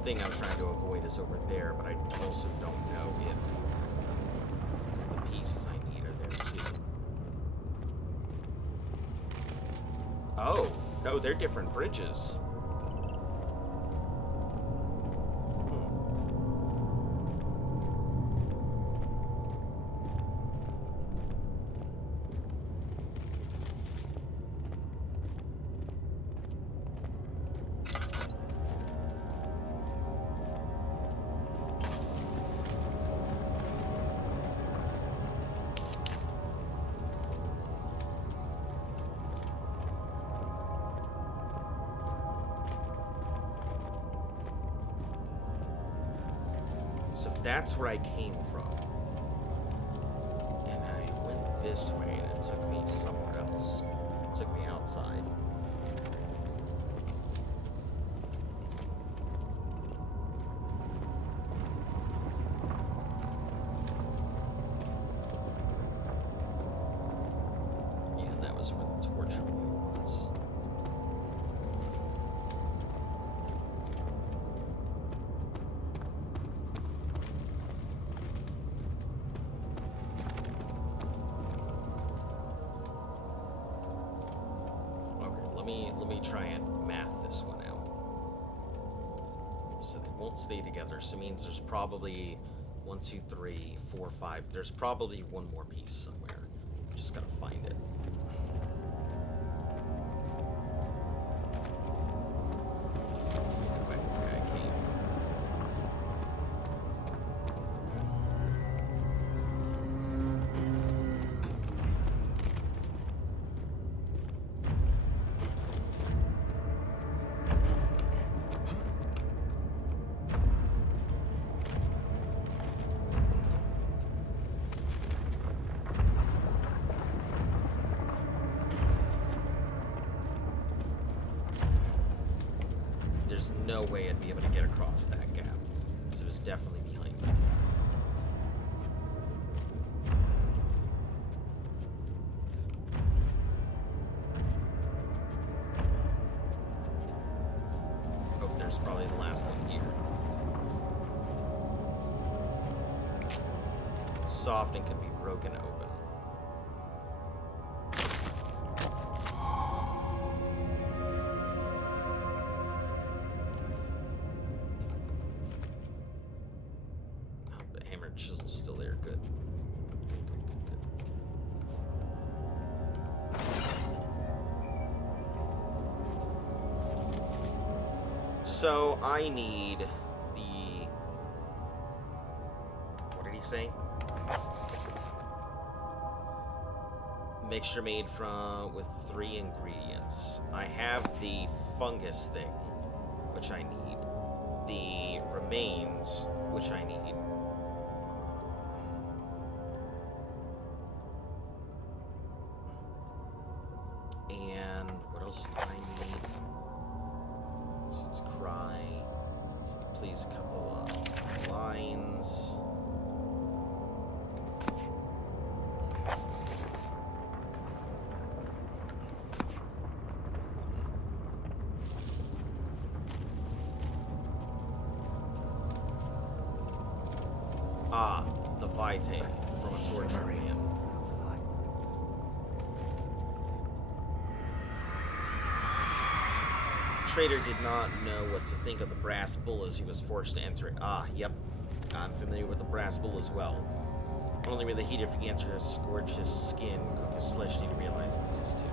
Thing I'm trying to avoid is over there, but I also don't know if the pieces I need are there too. Oh, no, they're different bridges. So if that's where I came from, and I went this way and it took me somewhere else. It took me outside. Yeah, that was where the torture point was. Let me try and math this one out. So they won't stay together. So it means there's probably 1, 2, 3, 4, 5. There's probably one more piece somewhere. Just gotta find it. Wait, okay, I came. There's no way I'd be able to get across that gap. So it was definitely behind me. Oh, there's probably the last one here. It's soft and can be broken open. Chisel's still there. Good. Good. So I need the... What did he say? Mixture made with 3 ingredients. I have the fungus thing, which I need. The remains, which I need. And what else do I need? So it's cry. So please, a couple of lines. Ah, the Vitae from a torture man. Trader did not know what to think of the brass bull as he was forced to enter it. Ah, yep. I'm familiar with the brass bull as well. Only when the heater began to scorch his skin, cook his flesh, did he realize this too.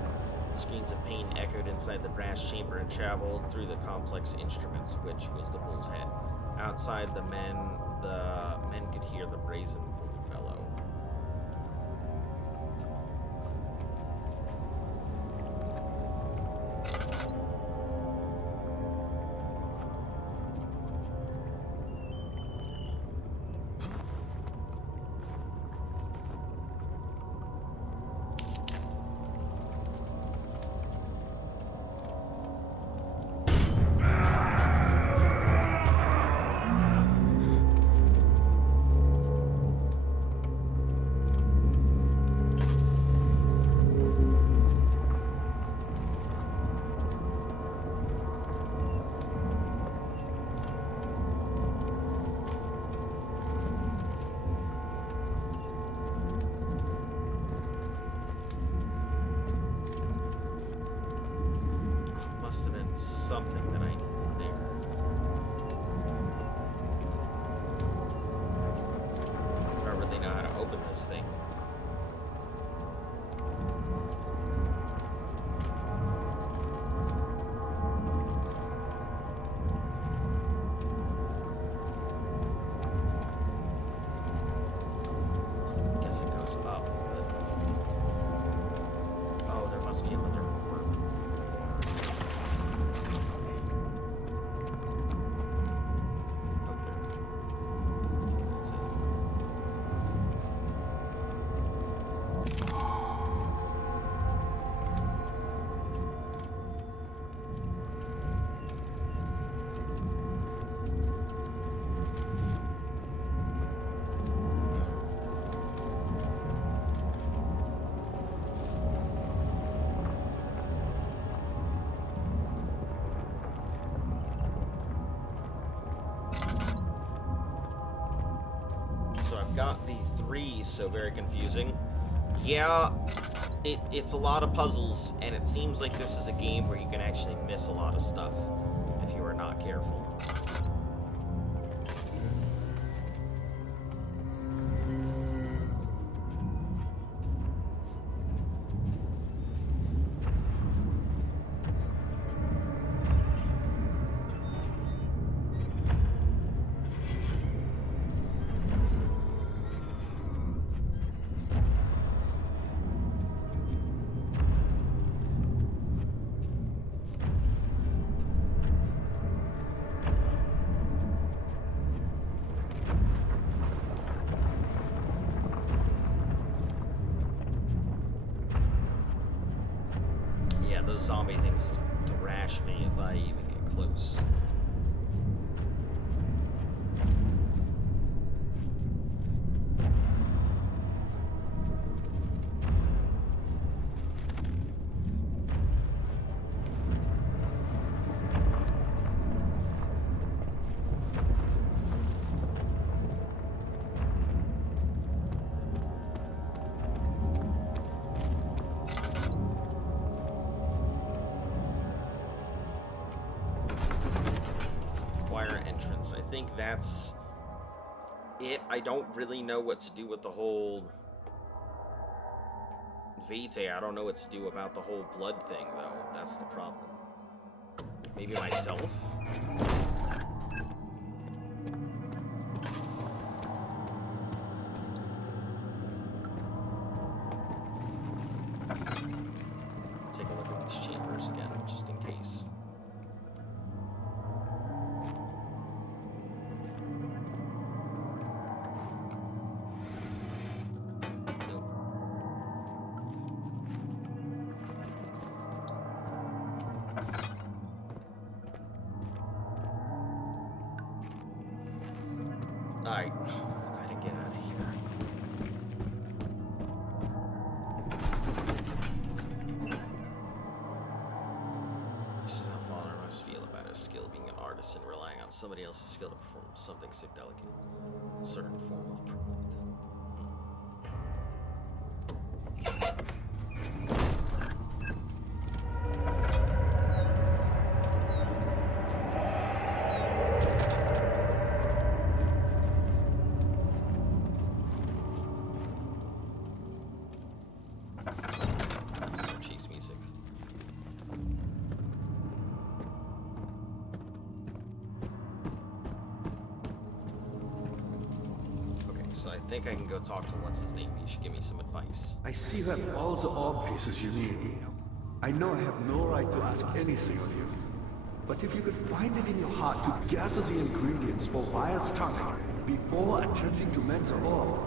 Screams of pain echoed inside the brass chamber and traveled through the complex instruments, which was the bull's head. Outside, the men could hear the brazen bull bellow. Must have been something that I needed there. I don't really know how to open this thing. I guess it goes up, but... Oh, there must be another warp. got the 3 so very confusing. Yeah, it's a lot of puzzles, and it seems like this is a game where you can actually miss a lot of stuff if you are not careful. Yeah, those zombie things thrash me if I even get close. I think that's it. I don't really know what to do with the whole Vitae. I don't know what to do about the whole blood thing, though. That's the problem. Maybe myself? Take a look at these chambers again, just in case. Alright, gotta get out of here. This is how Father must feel about his skill being an artist and relying on somebody else's skill to perform something so delicate. A certain form of pride. Chase music. Okay, so I think I can go talk to what's his name. He should give me some advice. I see you have all the orb pieces you need. I know I have no right to ask anything of you. But if you could find it in your heart to gather the ingredients for Vire's tonic before attempting to mend the orb,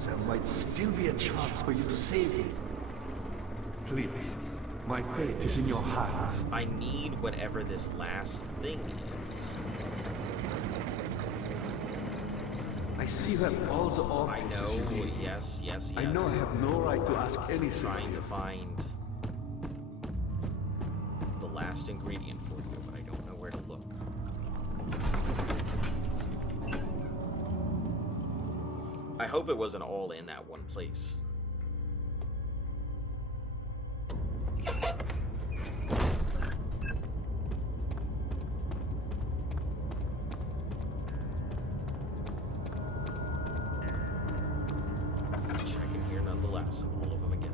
there might still be a chance for you to save him. Please, my fate is in your hands. I need whatever this last thing is. I see you have all the orb I pieces know, you need. yes. I know I have no right to ask anything Trying of to you. find the last ingredient for you, but I don't know where to look. I hope it wasn't all in that one place. Checking here nonetheless, all of them again.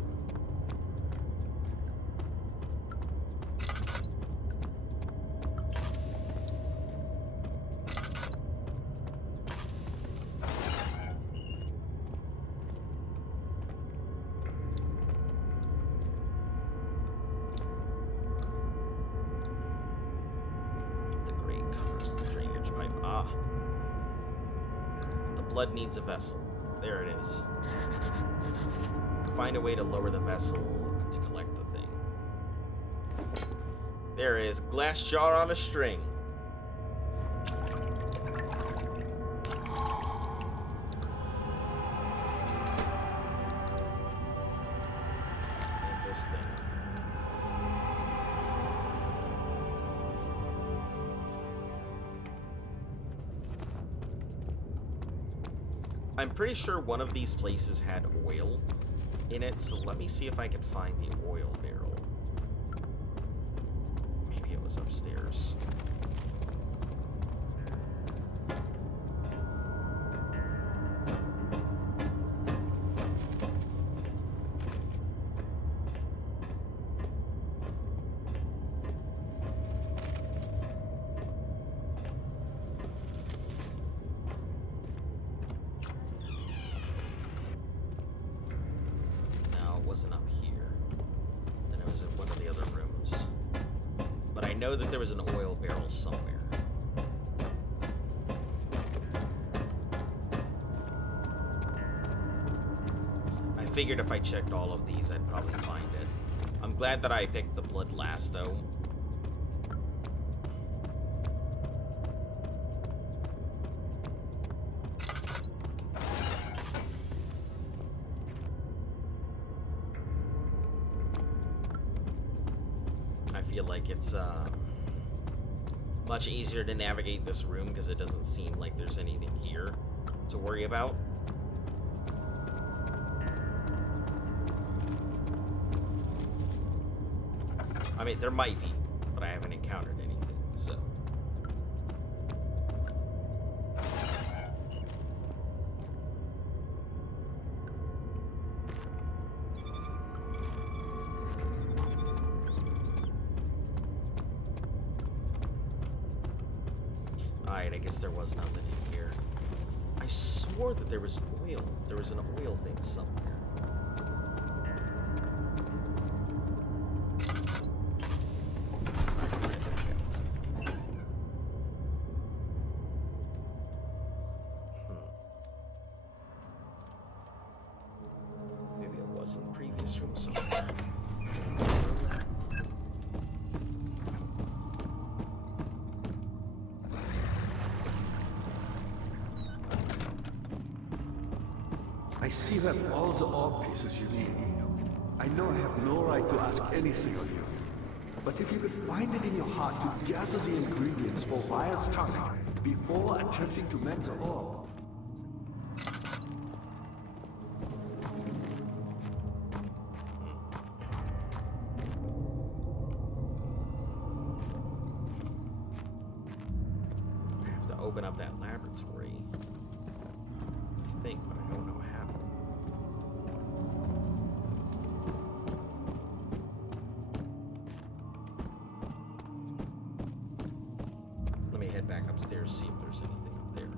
The gray covers the drainage pipe. Ah. The blood needs a vessel. There it is. Find a way to lower the vessel to collect the thing. There it is. Glass jar on a string. And this thing. I'm pretty sure one of these places had oil in it, so let me see if I can find the oil barrel. Maybe it was upstairs. Wasn't up here. Then it was in one of the other rooms. But I know that there was an oil barrel somewhere. I figured if I checked all of these, I'd probably find it. I'm glad that I picked the blood last, though. I feel like it's much easier to navigate this room because it doesn't seem like there's anything here to worry about. I mean, there might be, but I haven't encountered anything, so. Alright, I guess there was nothing in here. I swore that there was oil. There was an oil thing somewhere. Maybe it was in the previous room somewhere. I see you have all the orb pieces you need. I know I have no right to ask anything of you. But if you could find it in your heart to gather the ingredients for Vire's tonic before attempting to mend the orb. I have to open up that laboratory. I think, but I don't know how. Let me head back upstairs, see if there's anything up there.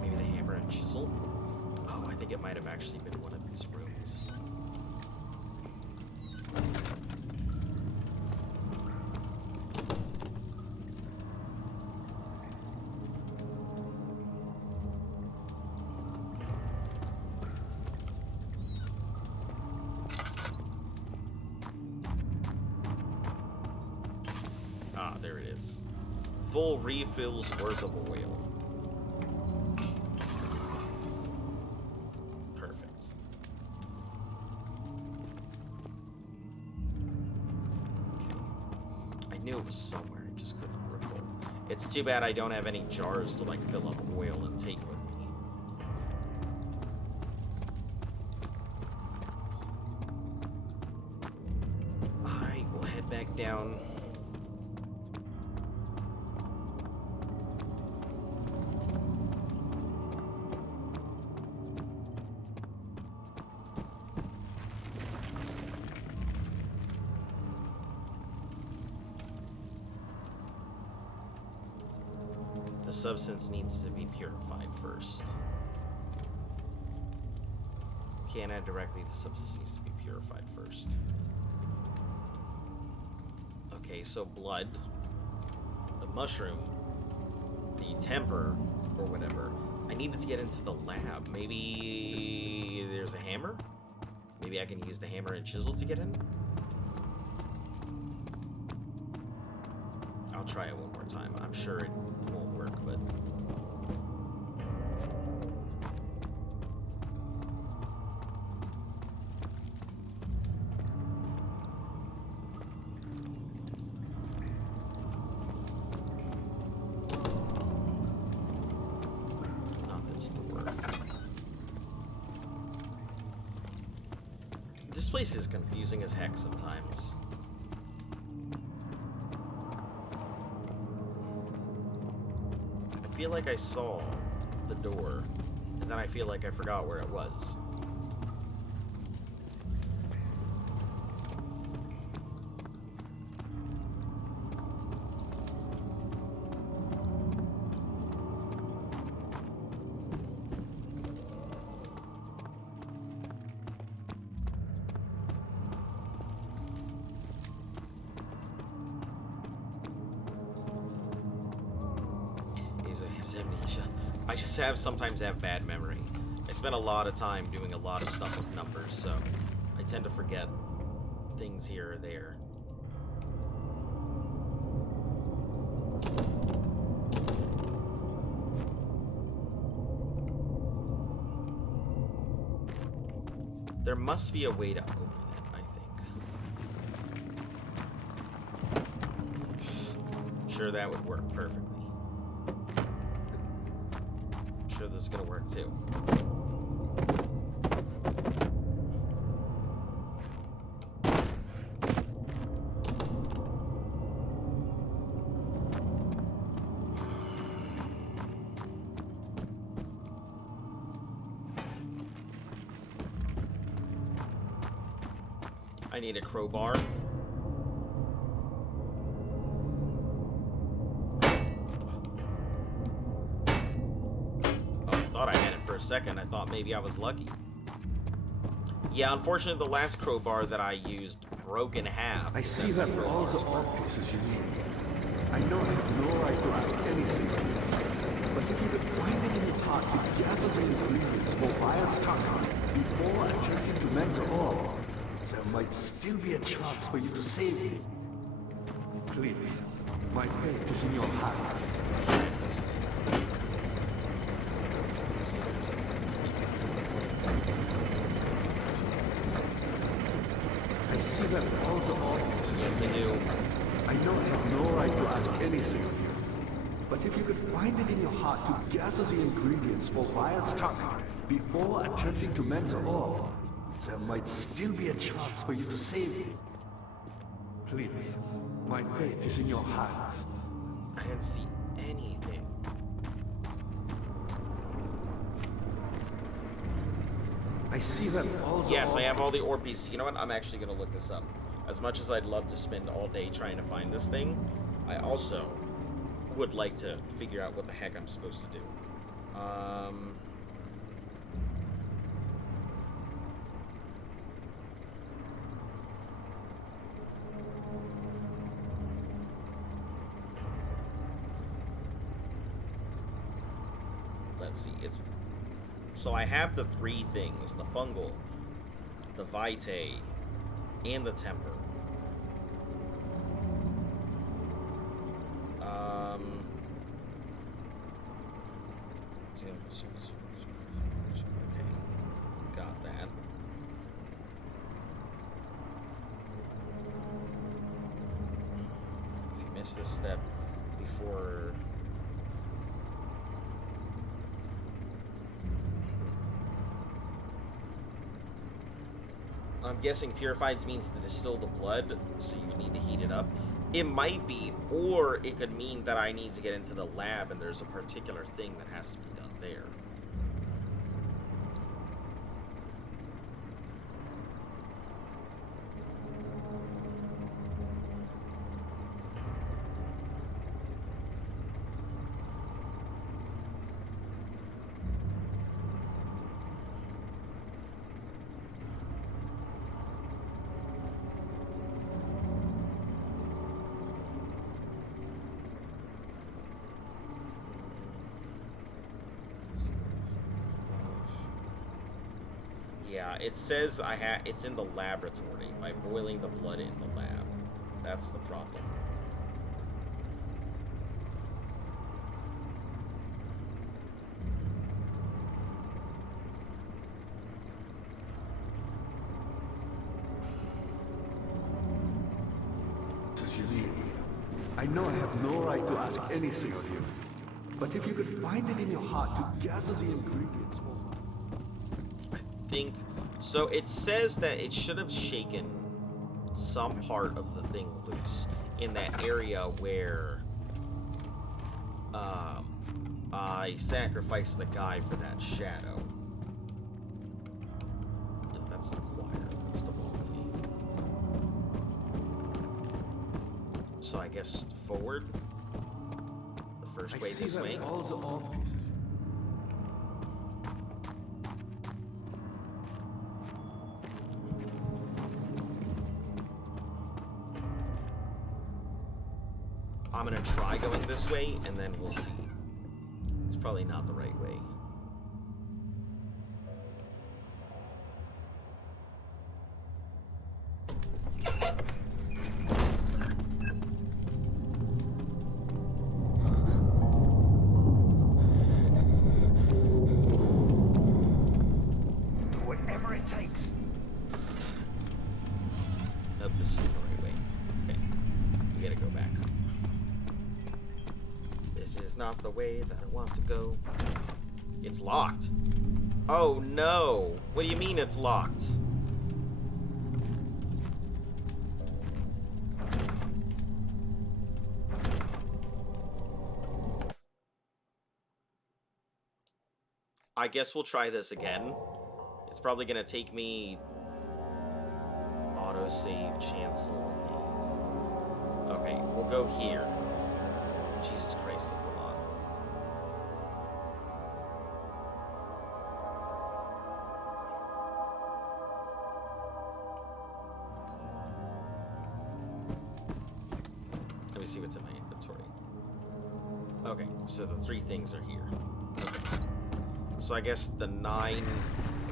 Maybe the hammer and chisel? Oh, I think it might have actually been one of these rooms. Ah, there it is. Full refills worth of oil. Perfect. Okay. I knew it was somewhere, I just couldn't recall. It's too bad I don't have any jars to like fill up oil and take with me. Alright, we'll head back down. The substance needs to be purified first. Can't add directly, the substance needs to be purified first. Okay, so blood, the mushroom, the temper, or whatever. I needed to get into the lab. Maybe there's a hammer? Maybe I can use the hammer and chisel to get in? I'll try it one more time. I'm sure it won't work, but This place is confusing as heck sometimes. I feel like I saw the door, and then I feel like I forgot where it was. It's amnesia. I just sometimes have bad memory. I spent a lot of time doing a lot of stuff with numbers, so I tend to forget things here or there. There must be a way to open it, I think. I'm sure that would work perfectly. I'm sure this is gonna work too. I need a crowbar. Oh, I thought I had it for a second. I thought maybe I was lucky. Yeah, unfortunately, the last crowbar that I used broke in half. I see that for all the art pieces you need. I know I have no right to ask anything of you, but if you could find it in your heart to gather the ingredients for Vias Taka before attempting to mend the ore, there might still be a chance for you to save me. Please, my fate is in your hands. I see that all the art pieces. Yes, I do. I know I have no right to ask anything of you, but if you could find it in your heart to gather the ingredients for Vias Taka before attempting to mend the ore, there might still be a chance for you to save me. Please, my fate is in your hands. I didn't see anything. I see that all the Yes, I ore have all the ore pieces. You know what? I'm actually going to look this up. As much as I'd love to spend all day trying to find this thing, I also would like to figure out what the heck I'm supposed to do. Let's see. So I have the three things: the fungal, the vitae, and the temper. Okay, got that. If you missed this step before. I'm guessing purified means to distill the blood, so you need to heat it up. It might be, or it could mean that I need to get into the lab and there's a particular thing that has to be done there. Yeah, it says it's in the laboratory by boiling the blood in the lab. That's the problem. As you need. I know I have no right to ask anything of you, but if you could find it in your heart to gather the ingredients for I think So it says that it should have shaken some part of the thing loose in that area where I sacrificed the guy for that shadow. No, that's the choir. That's the wrong way. So I guess forward. The first way this way. All the art pieces. I'm gonna try going this way, and then we'll see. It's probably not the right way. Whatever it takes. Nope, this isn't the right way. Okay, we gotta go back. This is not the way that I want to go. It's locked. Oh no! What do you mean it's locked? I guess we'll try this again. It's probably gonna take me autosave, chancel, leave. Okay, we'll go here. Jesus Christ, that's a lot. Let me see what's in my inventory. Okay, so the 3 things are here. Okay. So I guess the 9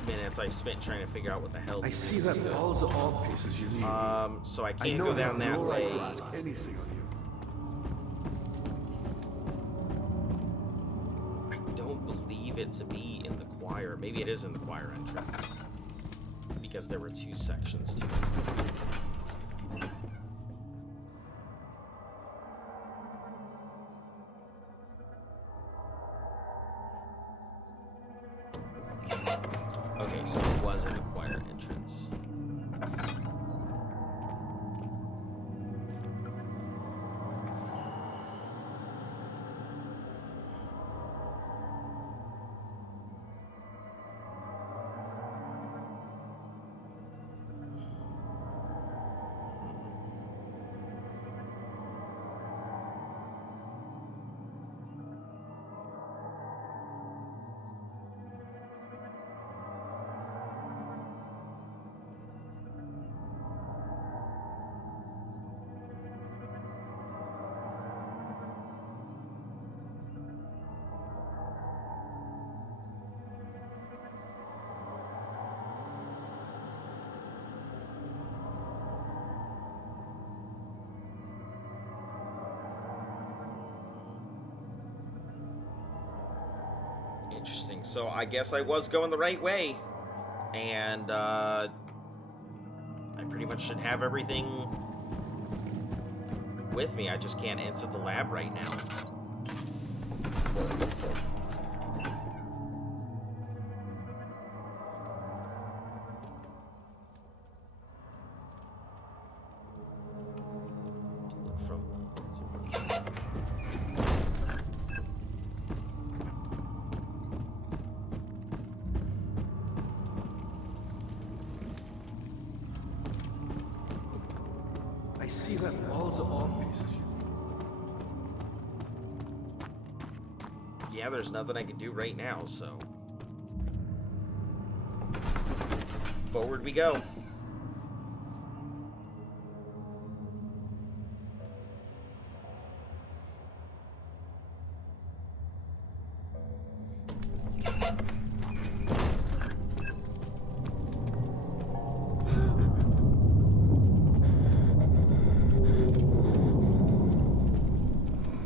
minutes I spent trying to figure out what the hell I to see do. that all the art pieces you need. So I I can't know go I down have that no right way. to ask anything of you. I don't believe it to be in the choir. Maybe it is in the choir entrance. Because there were 2 sections to it. Okay, so it was in the choir entrance. Interesting. So I guess I was going the right way. And I pretty much should have everything with me. I just can't enter the lab right now. Well, it looks like. Look from I see that all the art pieces you need. Yeah, there's nothing I can do right now, so. Forward we go.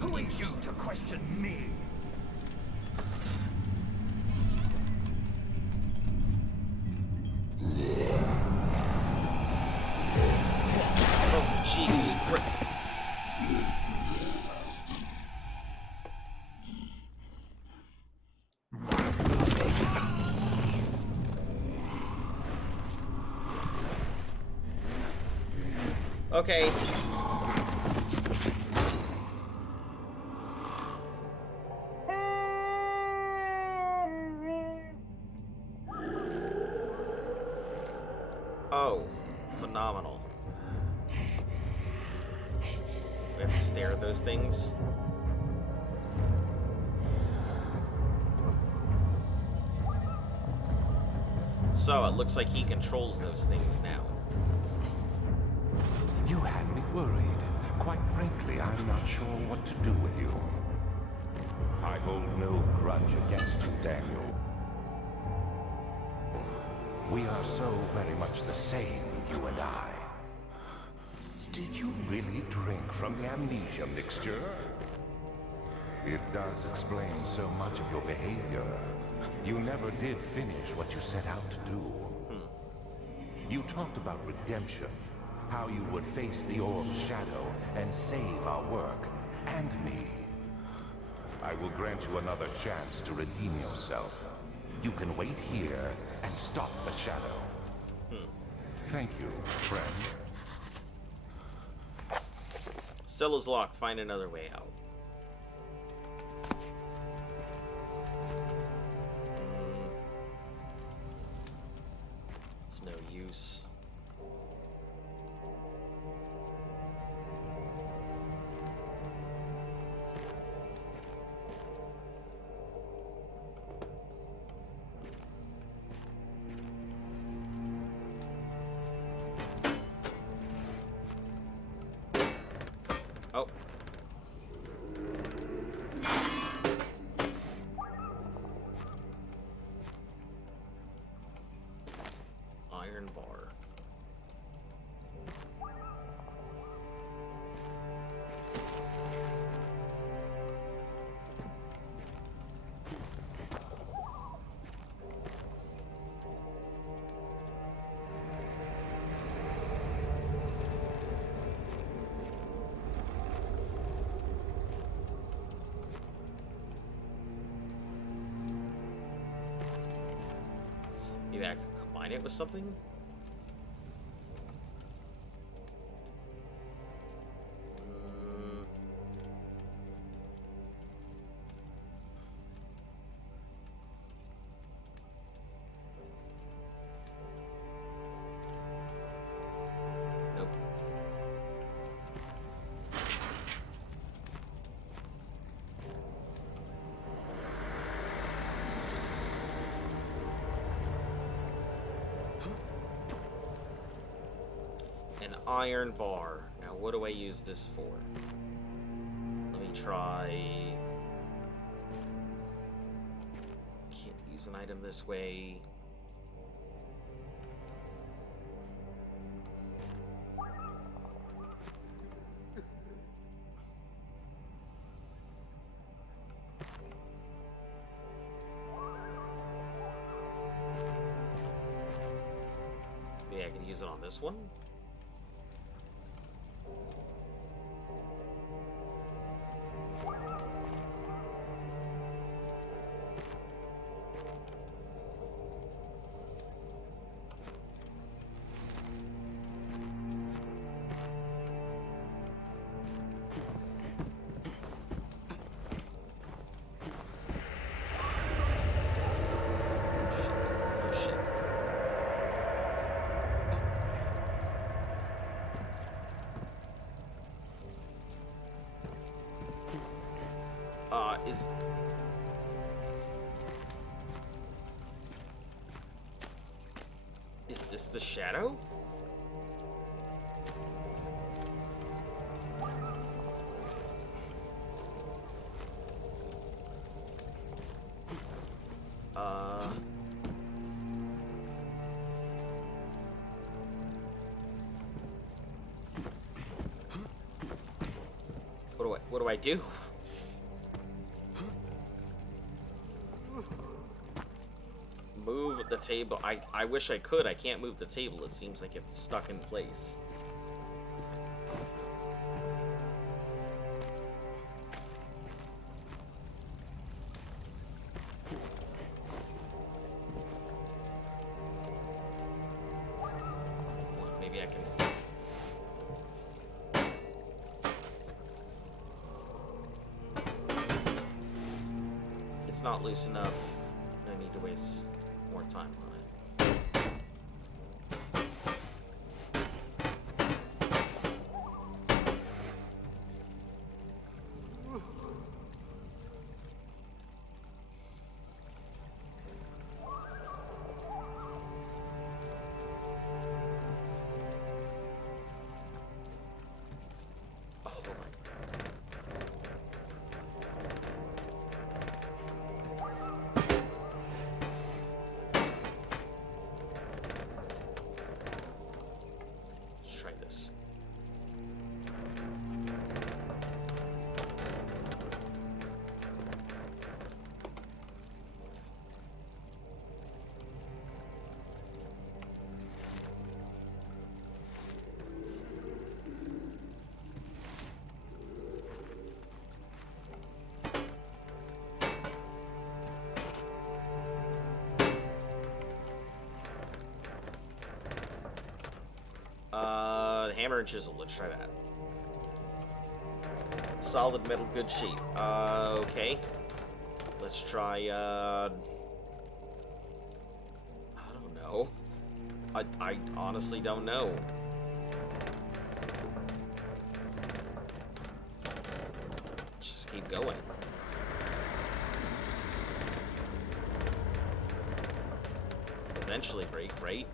Who are you to question me? Oh, Jesus Christ. Okay. Oh, phenomenal. We have to stare at those things. So, it looks like he controls those things now. You had me worried. Quite frankly, I'm not sure what to do with you. I hold no grudge against you, Daniel. We are so very much the same, you and I. Did you really drink from the amnesia mixture? It does explain so much of your behavior. You never did finish what you set out to do. You talked about redemption, how you would face the orb's shadow and save our work, and me. I will grant you another chance to redeem yourself. You can wait here and stop the shadow. Thank you, friend. Cell is locked. Find another way out. It's no use. Oh. Iron bar. Maybe I could combine it with something? Nope. An iron bar. Now, what do I use this for? Let me try... Can't use an item this way. Maybe I can use it on this one? Oh shit. Is this the shadow? What do I do? Move the table. I wish I could. I can't move the table. It seems like it's stuck in place. Maybe I can... not loose enough. No need to waste more time on it. This. Hammer and chisel, let's try that. Solid metal, good shape. Okay. Let's try, I don't know. I honestly don't know. Just keep going. Eventually break, right?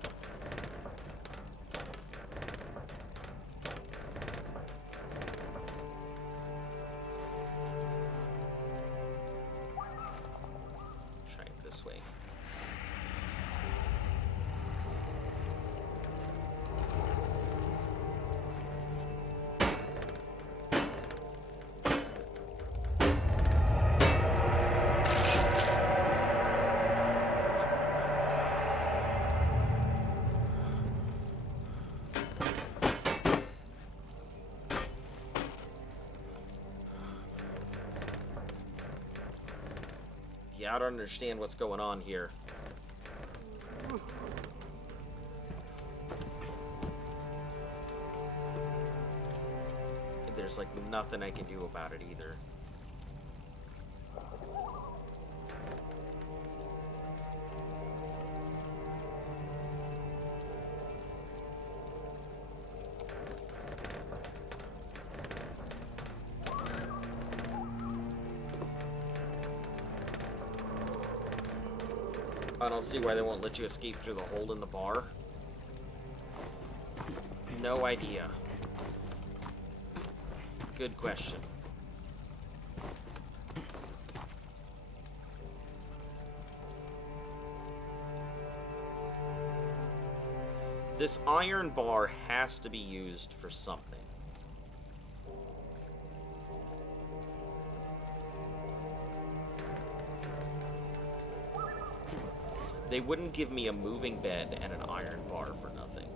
This way. Yeah, I don't understand what's going on here. There's like nothing I can do about it either. I don't see why they won't let you escape through the hole in the bar. No idea. Good question. This iron bar has to be used for something. They wouldn't give me a moving bed and an iron bar for nothing.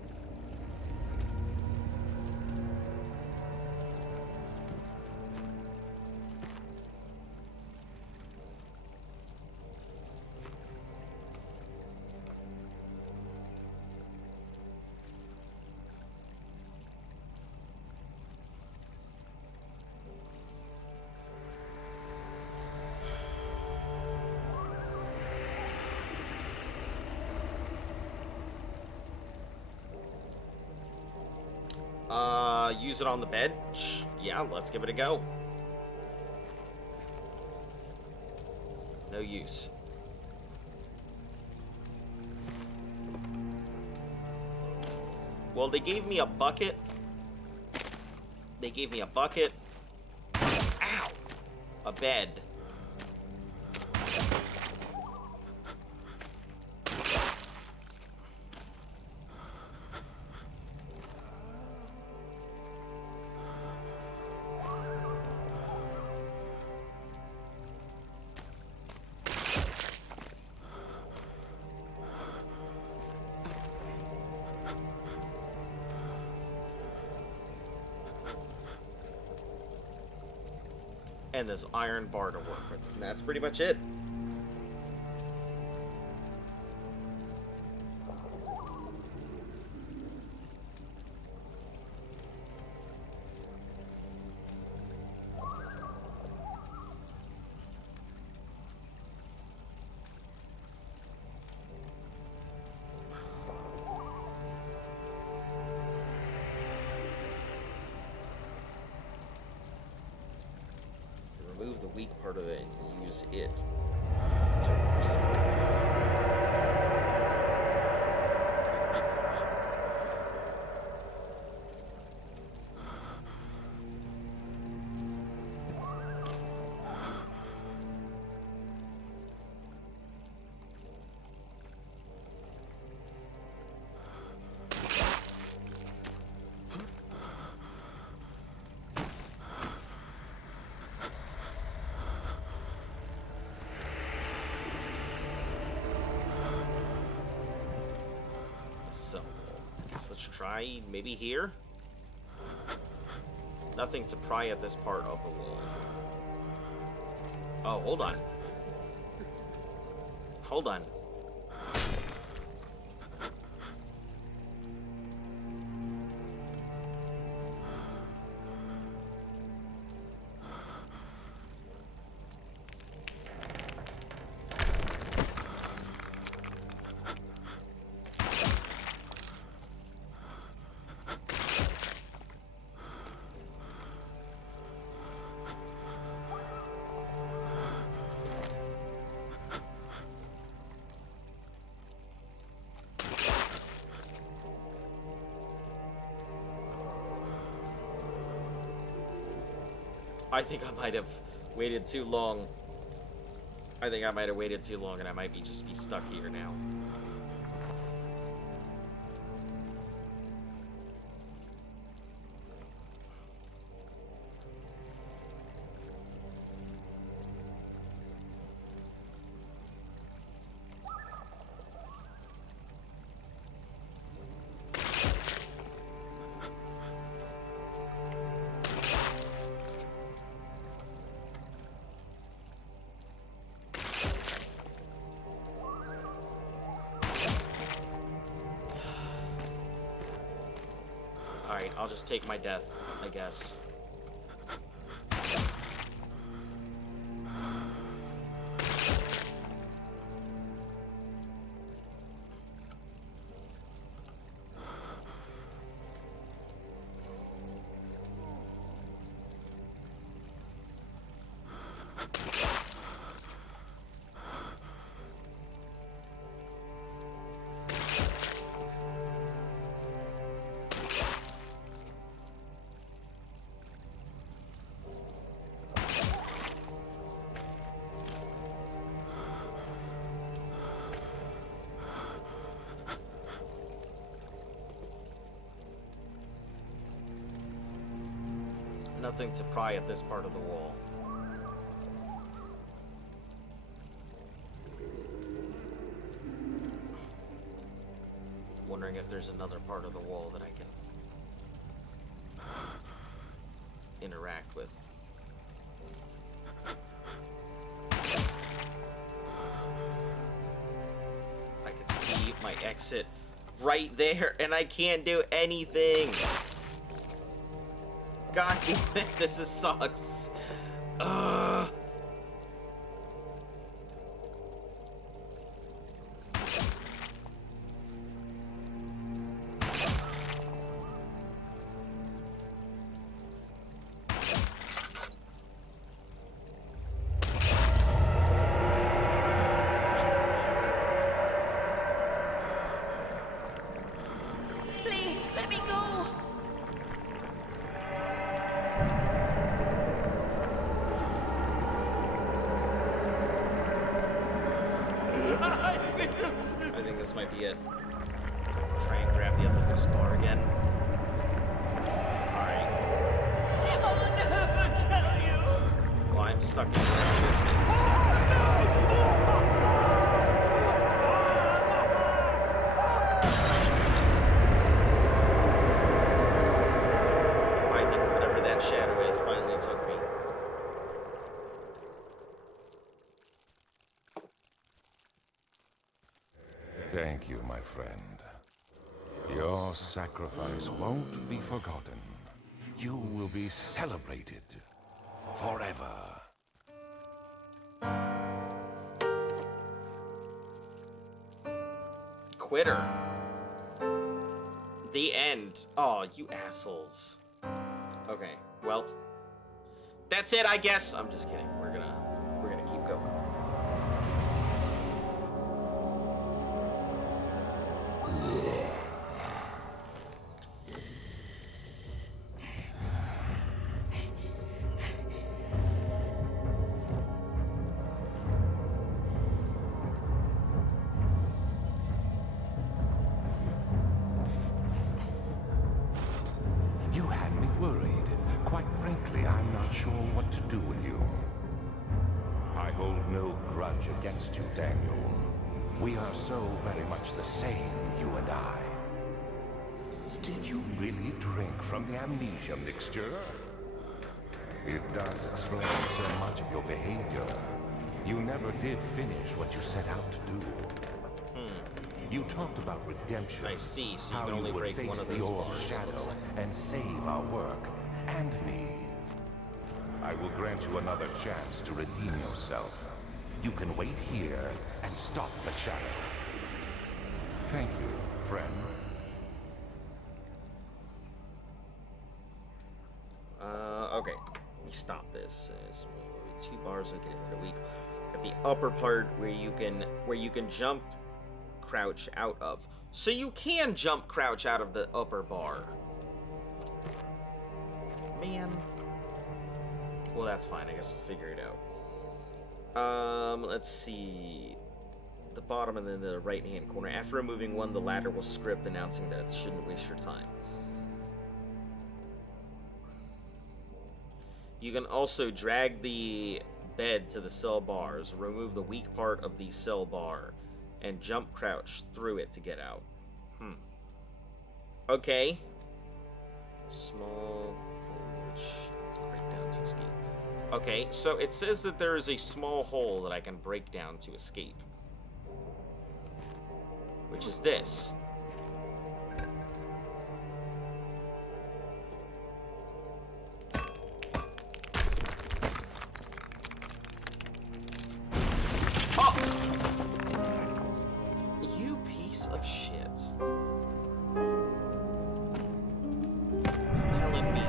Use it on the bed? Yeah, let's give it a go. No use. Well, they gave me a bucket. They gave me a bucket. Ow! A bed. And this iron bar to work with. And that's pretty much it. weak part of it and use it. Let's try maybe here. Nothing to pry at this part of the wall. Oh, hold on. Hold on. I think I might have waited too long. I think I might have waited too long and I might just be stuck here now. Alright, I'll just take my death, I guess. Nothing to pry at this part of the wall. Wondering if there's another part of the wall that I can interact with. I can see my exit right there, and I can't do anything. God damn it, this sucks. Ugh. Please, let me go. I think this might be it. Try and grab the other spar again. Alright. I'll never tell you. Well, I'm stuck in distance. I think whatever that shadow is finally took me. Thank you, my friend. Your sacrifice won't be forgotten. You will be celebrated forever. Quitter. The end. Oh, you assholes. Okay, well, that's it, I guess. I'm just kidding. We're gonna do with you. I hold no grudge against you, Daniel. We are so very much the same, you and I. Did you really drink from the amnesia mixture? It does explain so much of your behavior. You never did finish what you set out to do. You talked about redemption. I see, so you how can only would break face one of the those old bars, it shadow looks like. and save our work and me. I will grant you another chance to redeem yourself. You can wait here and stop the shadow. Thank you, friend. Okay. We stop this. So 2 bars I can hit a week. At the upper part where you can jump, crouch out of. So you can jump, crouch out of the upper bar. Man. Well, that's fine. I guess we'll figure it out. Let's see. The bottom and then the right-hand corner. After removing one, the ladder will script announcing that it shouldn't waste your time. You can also drag the bed to the cell bars, remove the weak part of the cell bar, and jump crouch through it to get out. Okay. Small hole, which let's break down to escape. Okay, so it says that there is a small hole that I can break down to escape. Which is this. You piece of shit. You're telling me.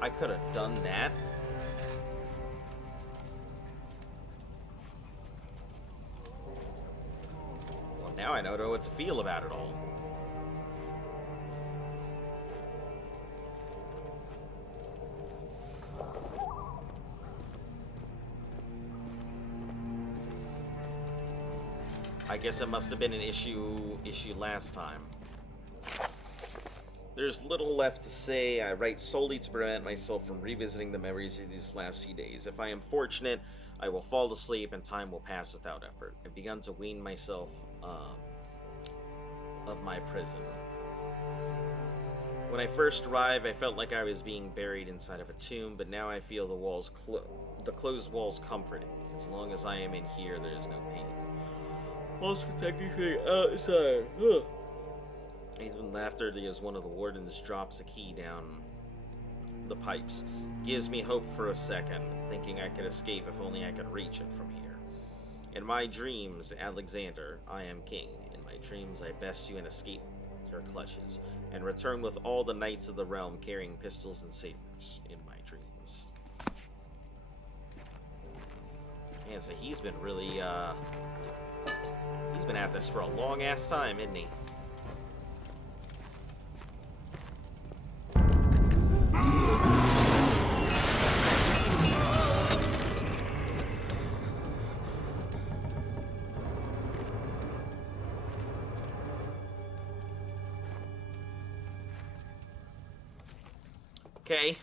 I could have done that. Well, now I don't know what to feel about it all. I guess it must have been an issue last time. There's little left to say. I write solely to prevent myself from revisiting the memories of these last few days. If I am fortunate, I will fall asleep and time will pass without effort. I've begun to wean myself of my prison. When I first arrived, I felt like I was being buried inside of a tomb, but now I feel the closed walls comforting me. As long as I am in here, there is no pain. Walls protecting me outside. Even laughter as one of the wardens drops a key down the pipes. Gives me hope for a second, thinking I could escape if only I could reach it from here. In my dreams, Alexander, I am king. In my dreams, I best you and escape your clutches, and return with all the knights of the realm carrying pistols and sabers in my dreams. Man, so he's been really, he's been at this for a long-ass time, isn't he? Okay.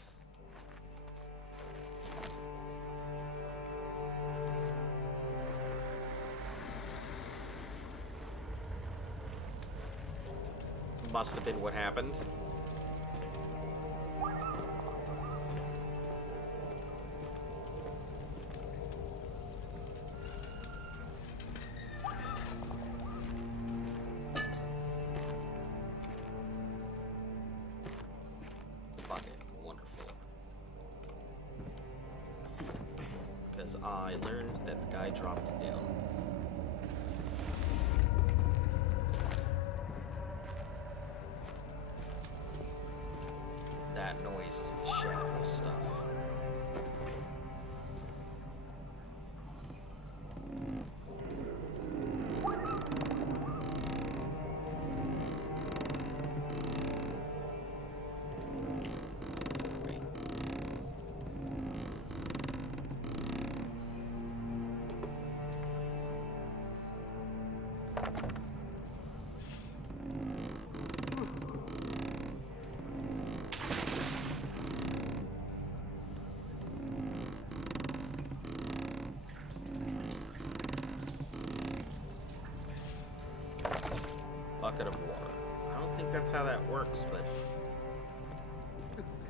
Must have been what happened. Bucket. Wonderful. Because I learned that the guy dropped it down. That noise is the shadow stuff. Wait. how that works, but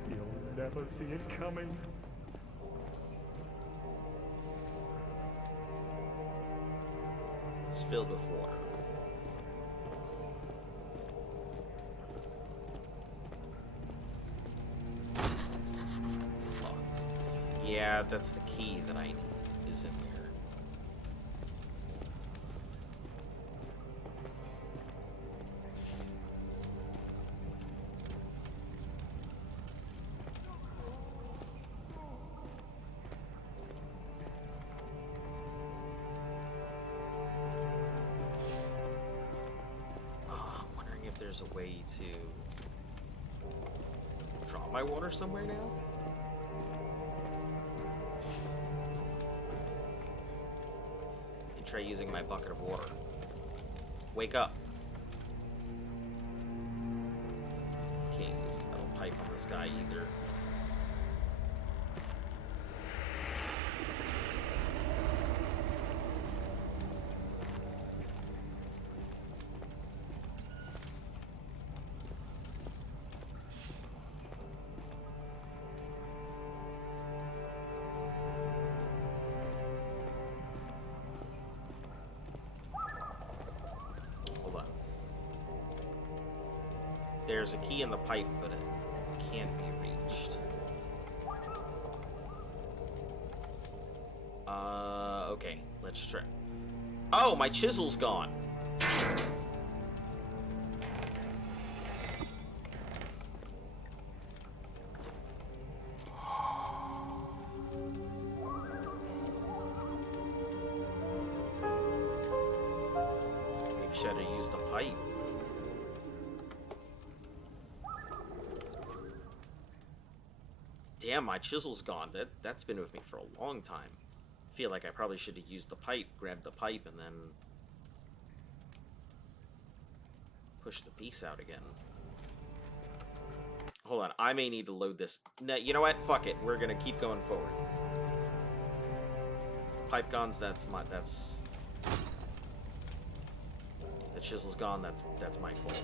You'll never see it coming. it's filled with water. Locked. Yeah, that's the key that I need is in there. There's a way to draw my water somewhere now? And try using my bucket of water. Wake up. Can't use the metal pipe on this guy either. There's a key in the pipe, but it can't be reached. Okay, let's try. Oh, my chisel's gone. Maybe should have used the pipe. Damn, my chisel's gone. That's been with me for a long time. I feel like I probably should have used the pipe, grabbed the pipe, and then pushed the piece out again. Hold on, I may need to load this. No, you know what? Fuck it. We're gonna keep going forward. Pipe guns. That's. The chisel's gone. That's my fault.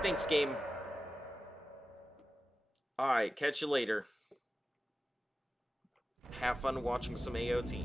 Thanks, game. Alright, catch you later. Have fun watching some AOT.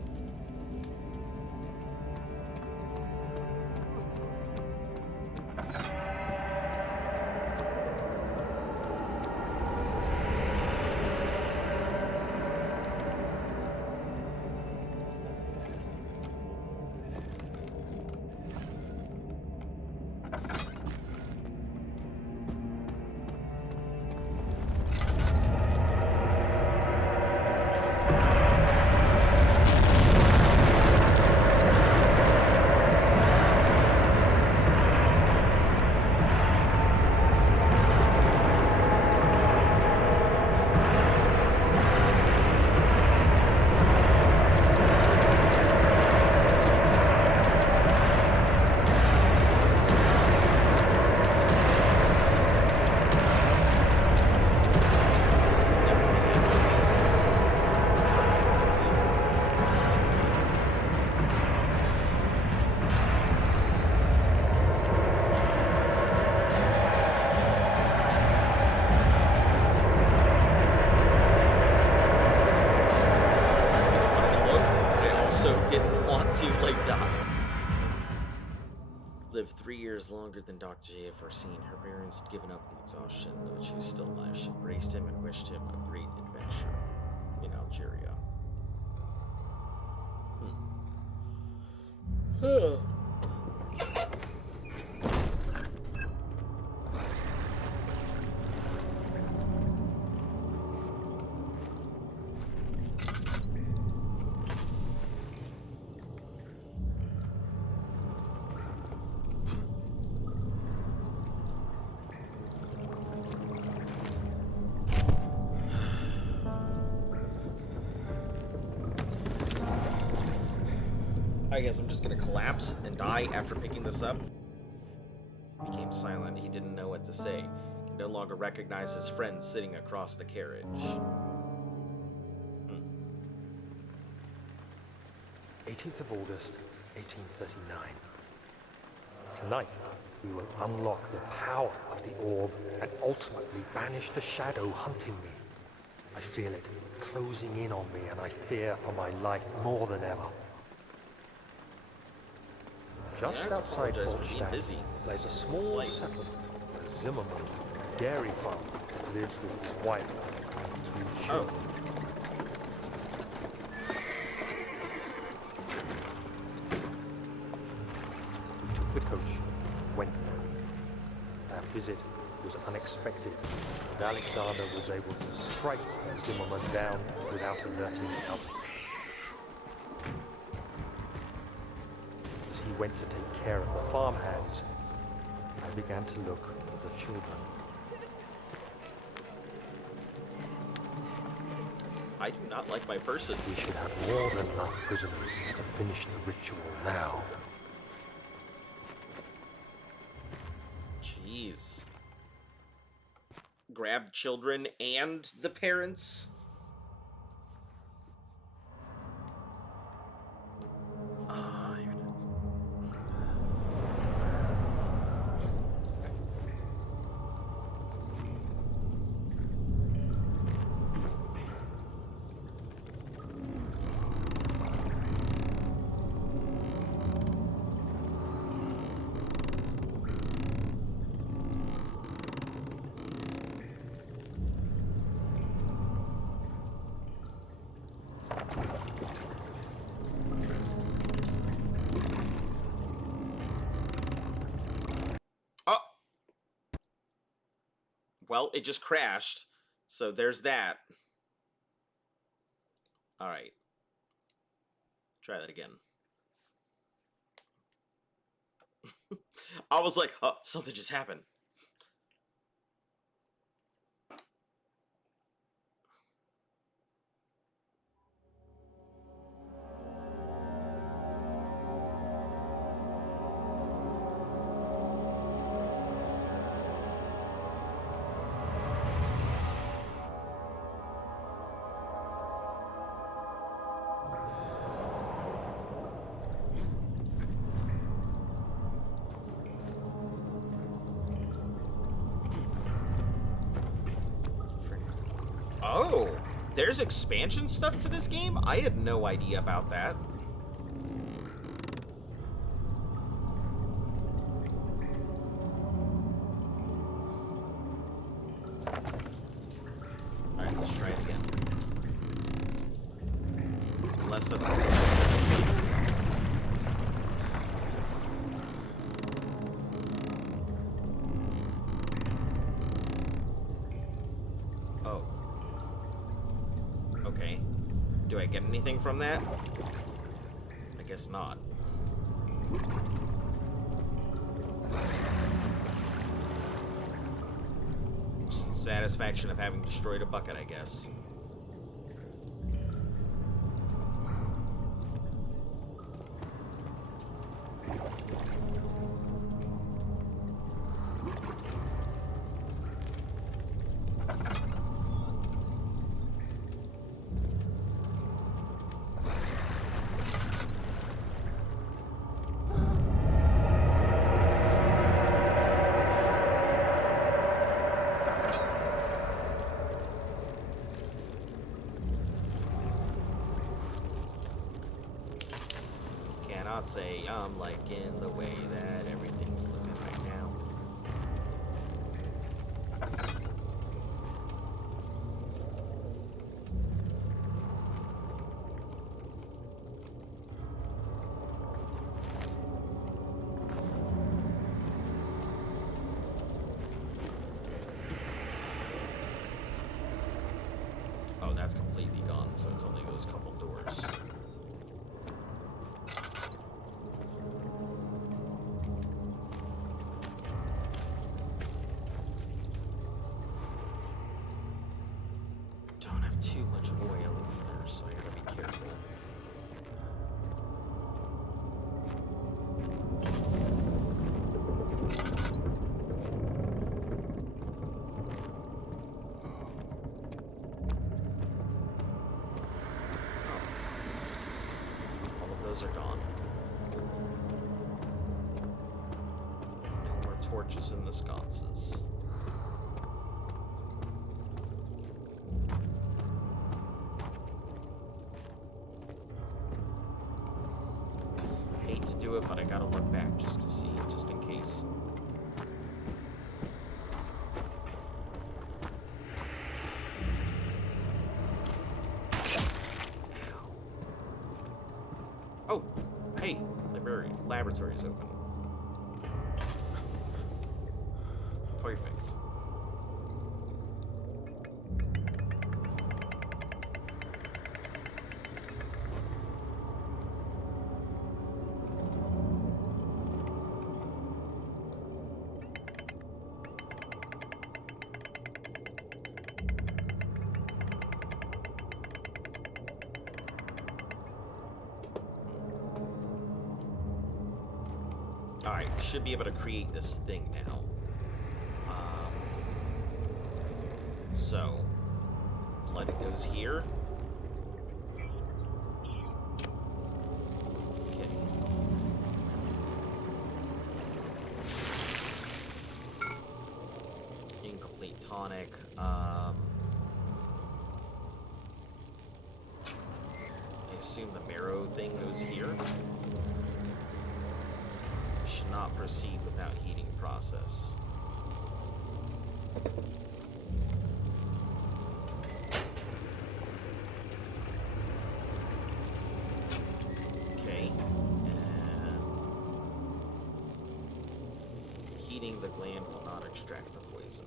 Lived 3 years longer than Dr. J had foreseen. Her parents had given up the exhaustion, though she was still alive. She embraced him and wished him a great adventure in Algeria. I guess I'm just gonna collapse and die after picking this up. He became silent. He didn't know what to say. He could no longer recognize his friend sitting across the carriage. 18th of August, 1839. Tonight, we will unlock the power of the orb and ultimately banish the shadow hunting me. I feel it closing in on me, and I fear for my life more than ever. Just Yeah, I have to outside apologize for being Altstadt busy. lies a It's small like- settlement, a Zimmerman dairy farm that lives with his wife and 3 children. We took the coach, went there. Our visit was unexpected, and Alexander was able to strike Zimmerman down without alerting the others. As he went to take care of the farmhands, I began to look for the children. I do not like my person. We should have more than enough prisoners to finish the ritual now. Jeez. Grab children and the parents? Even Oh! Well, it just crashed, so there's that. Alright. Try that again. I was like, oh, something just happened. Oh, there's expansion stuff to this game? I had no idea about that. Alright, let's try it again. Unless that's Oh. Okay. Do I get anything from that? I guess not. Just satisfaction of having destroyed a bucket, I guess. Cannot say I'm liking the way that everything's looking right now. Oh, that's completely gone, so it's only those couple doors. Don't have too much oil either, so I gotta be careful. torches in the sconces. Hate to do it, but I gotta look back just to see, just in case. Oh, hey, laboratory is open. Perfect. Alright, we should be able to create this thing now. So, blood goes here. Okay. Incomplete tonic. I assume the marrow thing goes here. Should not proceed without heating process. Okay, and heating the gland will not extract the poison.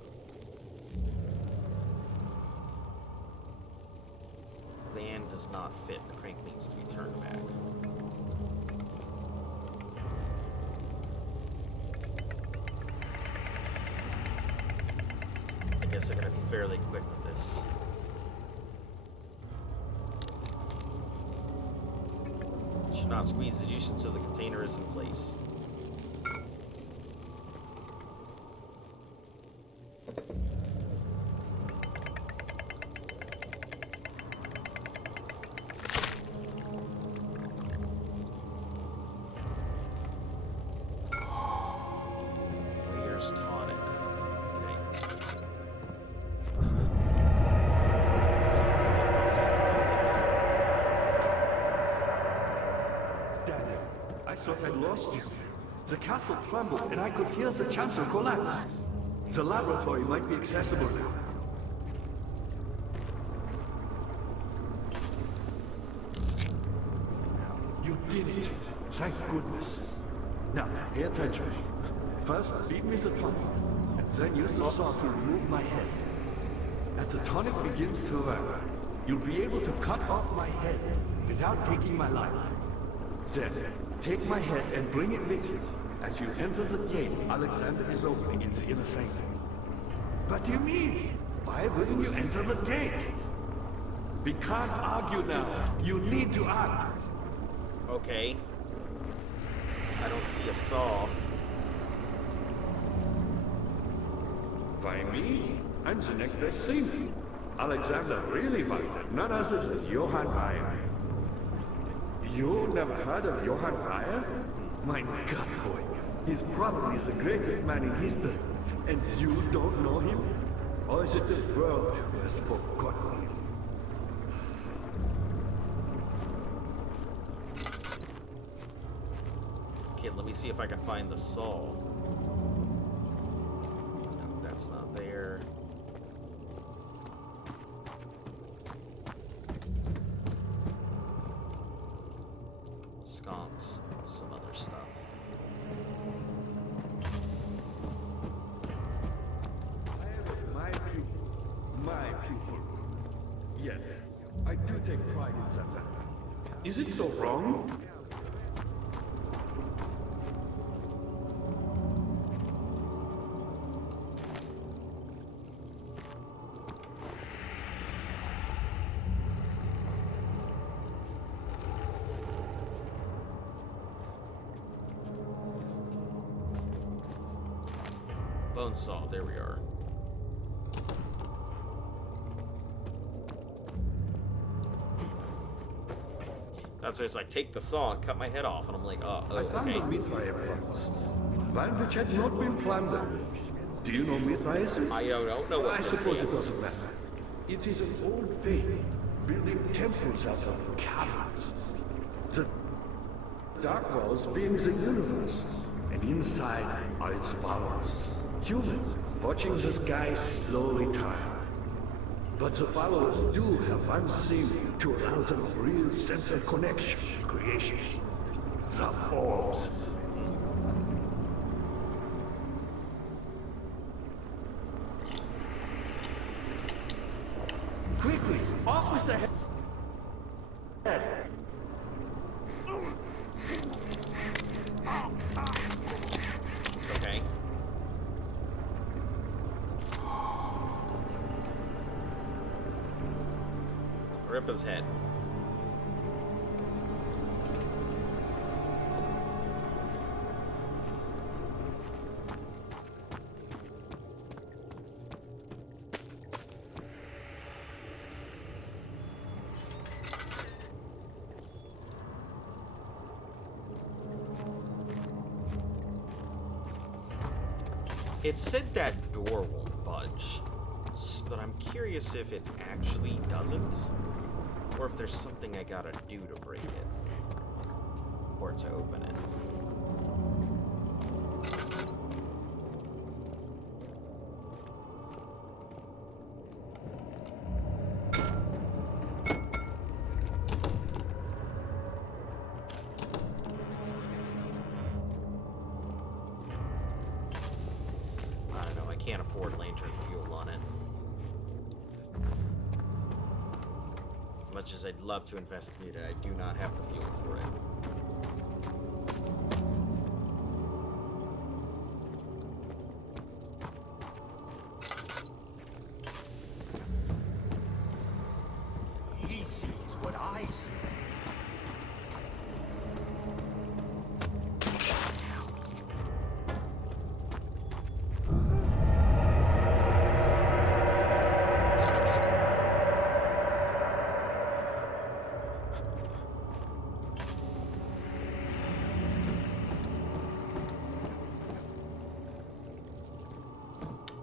Gland does not fit. The crank needs to be turned back. I guess I gotta be fairly quick with this. Should not squeeze the juice until the container is in place. Where's tonic? Okay. Daniel, I thought I'd lost you. The castle trembled and I could hear the chancel collapse. The laboratory might be accessible now. You did it. Thank goodness. Now, pay attention. First, beat me the tonic, and then use the saw to remove my head. As the tonic begins to work, you'll be able to cut off my head without taking my life. Then, take my head and bring it with you as you enter the gate Alexander is opening in the inner sanctum. What do you mean? Why wouldn't you enter the gate? We can't argue now. You need to act. Okay. I don't see a saw. Why me? I'm the next best thing. Alexander really wanted none other than Johann Bayer. You never heard of Johann Bayer? My God, boy. He's probably the greatest man in history. And you don't know him? Or is it the world who has forgotten him? Okay, let me see if I can find the saw. No, that's not there. Sconce, some other stuff. My pupil. My pupil. Yes, I do take pride in that. Is it so wrong? Bone saw, there we are. That's So he's like, take the saw and cut my head off. And I'm like, oh, I found okay. the Mithraeum once. One which had not been plundered. Do you know Mithraeum? I don't know what I this suppose it means. doesn't matter. It is an old faith, building temples out of caverns. The dark walls being the universe, and inside are its followers. Humans, watching the sky slowly turn. But the followers do have one thing to allow them a real sense of connection, creation. The orbs. Quickly, off with the head. Okay. Rip his head. It said that door won't budge, but I'm curious if it actually doesn't, or if there's something I gotta do to break it, or to open it. I don't know, I can't afford lantern fuel on it. Much as I'd love to investigate it, I do not have the fuel for it. He sees what I see.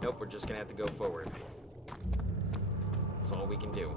Nope, we're just gonna have to go forward. That's all we can do.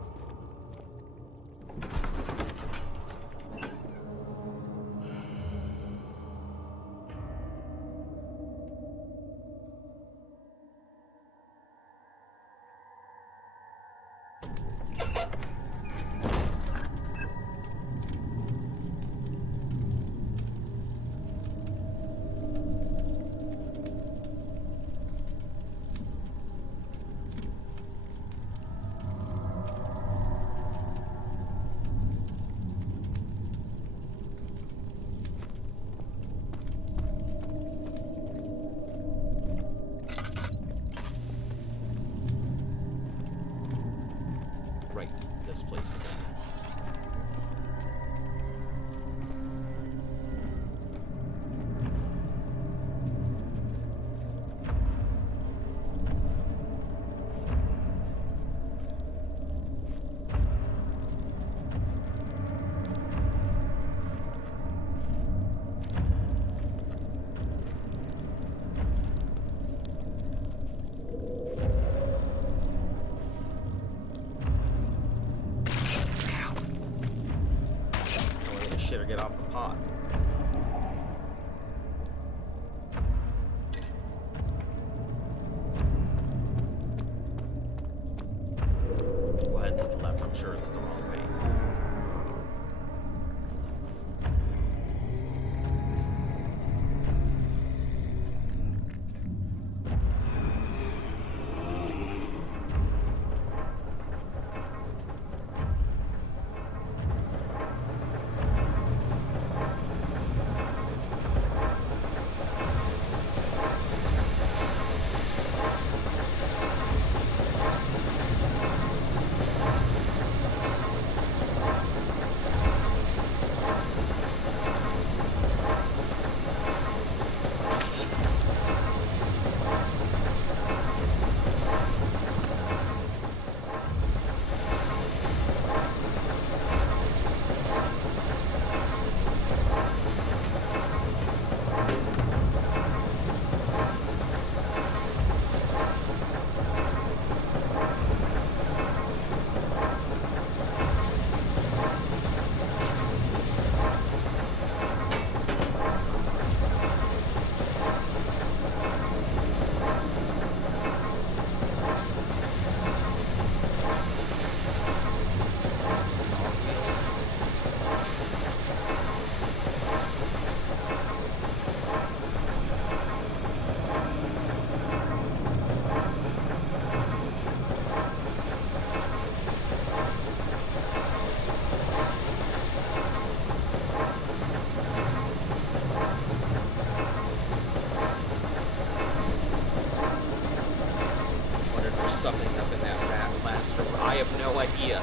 idea.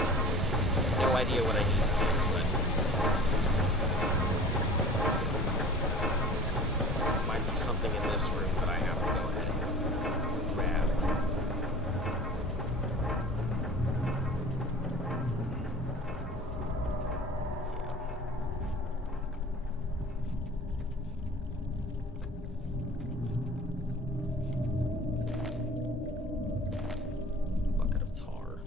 No idea what I need to do, but... might be something in this room that I have to go ahead and grab. Bucket of tar.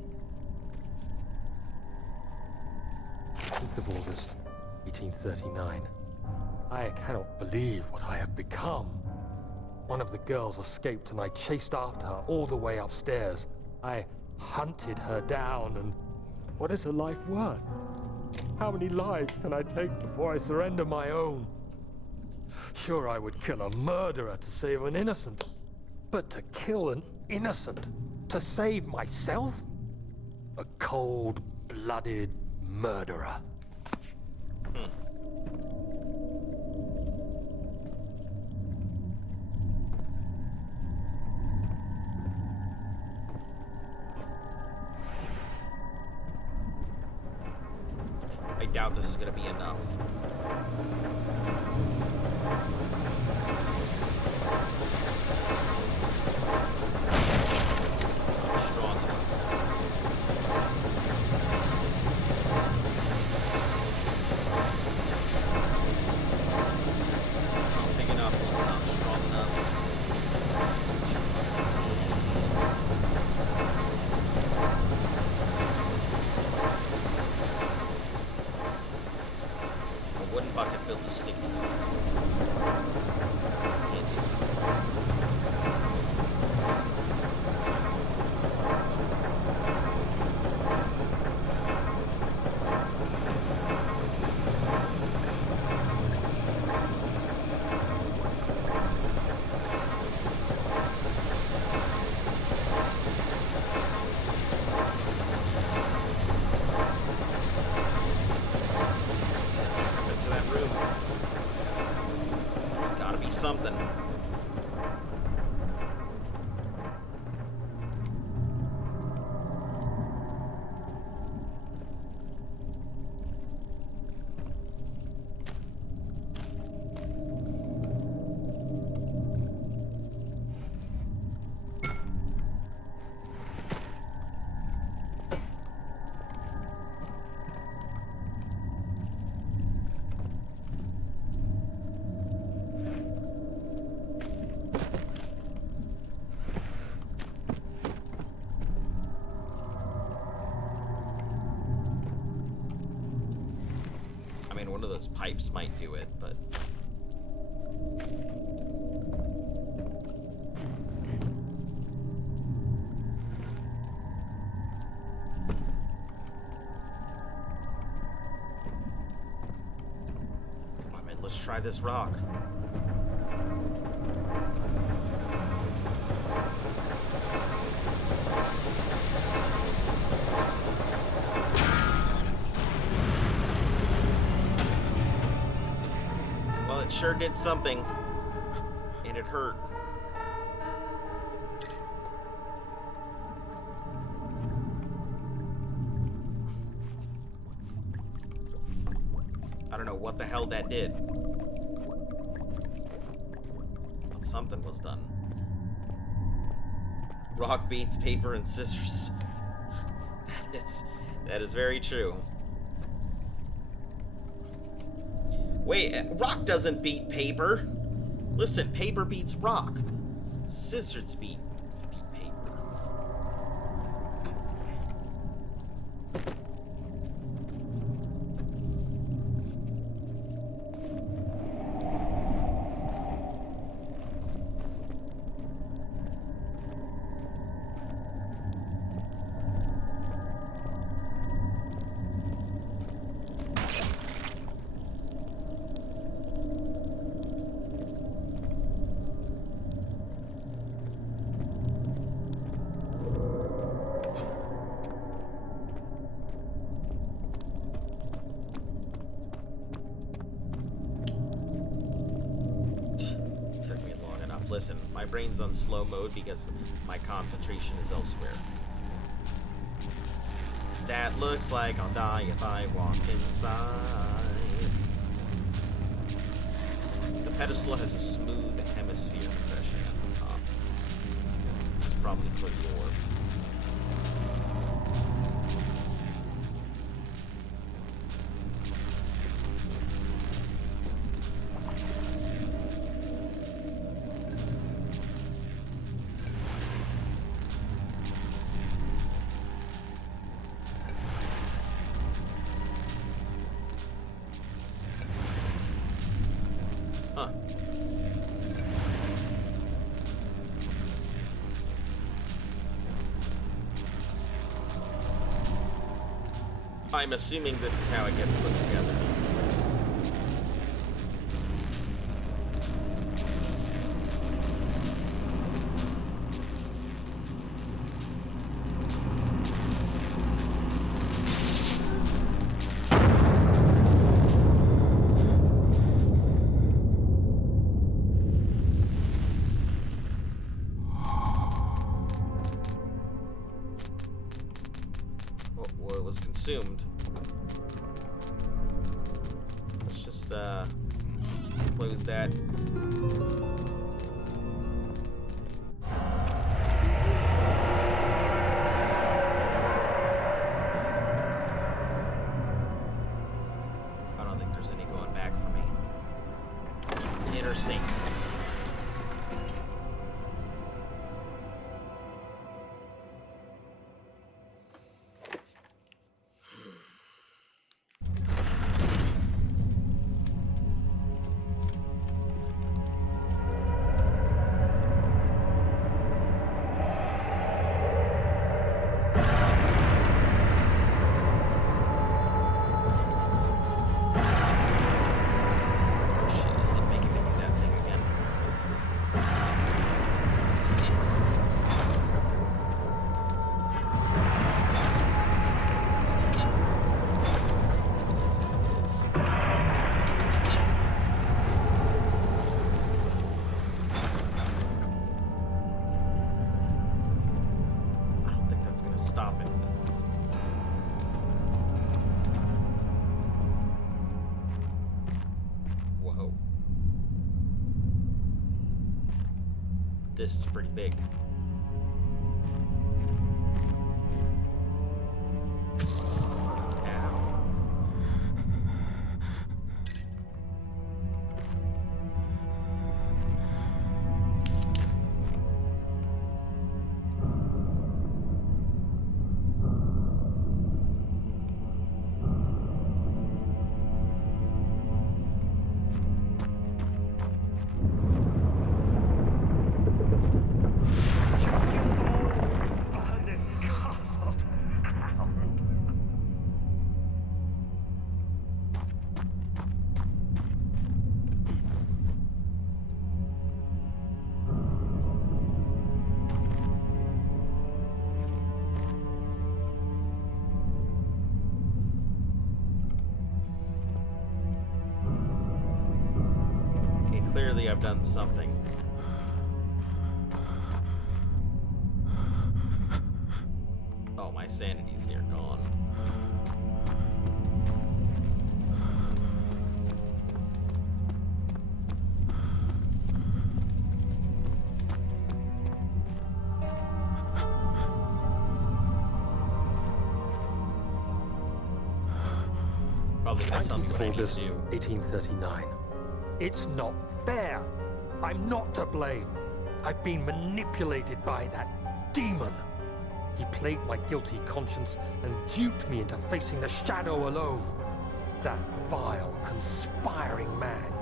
10th of August, 1839. I cannot believe what I have become. One of the girls escaped and I chased after her all the way upstairs. I hunted her down and... what is her life worth? How many lives can I take before I surrender my own? Sure, I would kill a murderer to save an innocent. But to kill an innocent to save myself? A cold-blooded murderer. I doubt this is going to be enough. Not strong enough. Not big enough, not strong enough. A wooden bucket filled with sticky tar. Can't use that. Into that room. There's gotta be something. I mean, one of those pipes might do it, but... I mean, let's try this rock. Well, it sure did something. And it hurt. I don't know what the hell that did. But something was done. Rock beats paper and scissors. That is very true. Wait, rock doesn't beat paper. Listen, paper beats rock. Scissors beat paper. Listen, my brain's on slow mode because my concentration is elsewhere. That looks like I'll die if I walk inside. The pedestal has a smooth hemisphere impression at the top. It's probably for the orb. Huh. I'm assuming this is how it gets put together. Well, it was consumed. Let's just close that. I don't think there's any going back for me. Inner sanctum. Stop it. Whoa. This is pretty big. Ow. Clearly, I've done something. Oh, my sanity's near gone. Probably that sounds what I need to August do. 1839. It's not fair. I'm not to blame. I've been manipulated by that demon. He played my guilty conscience and duped me into facing the shadow alone. That vile, conspiring man.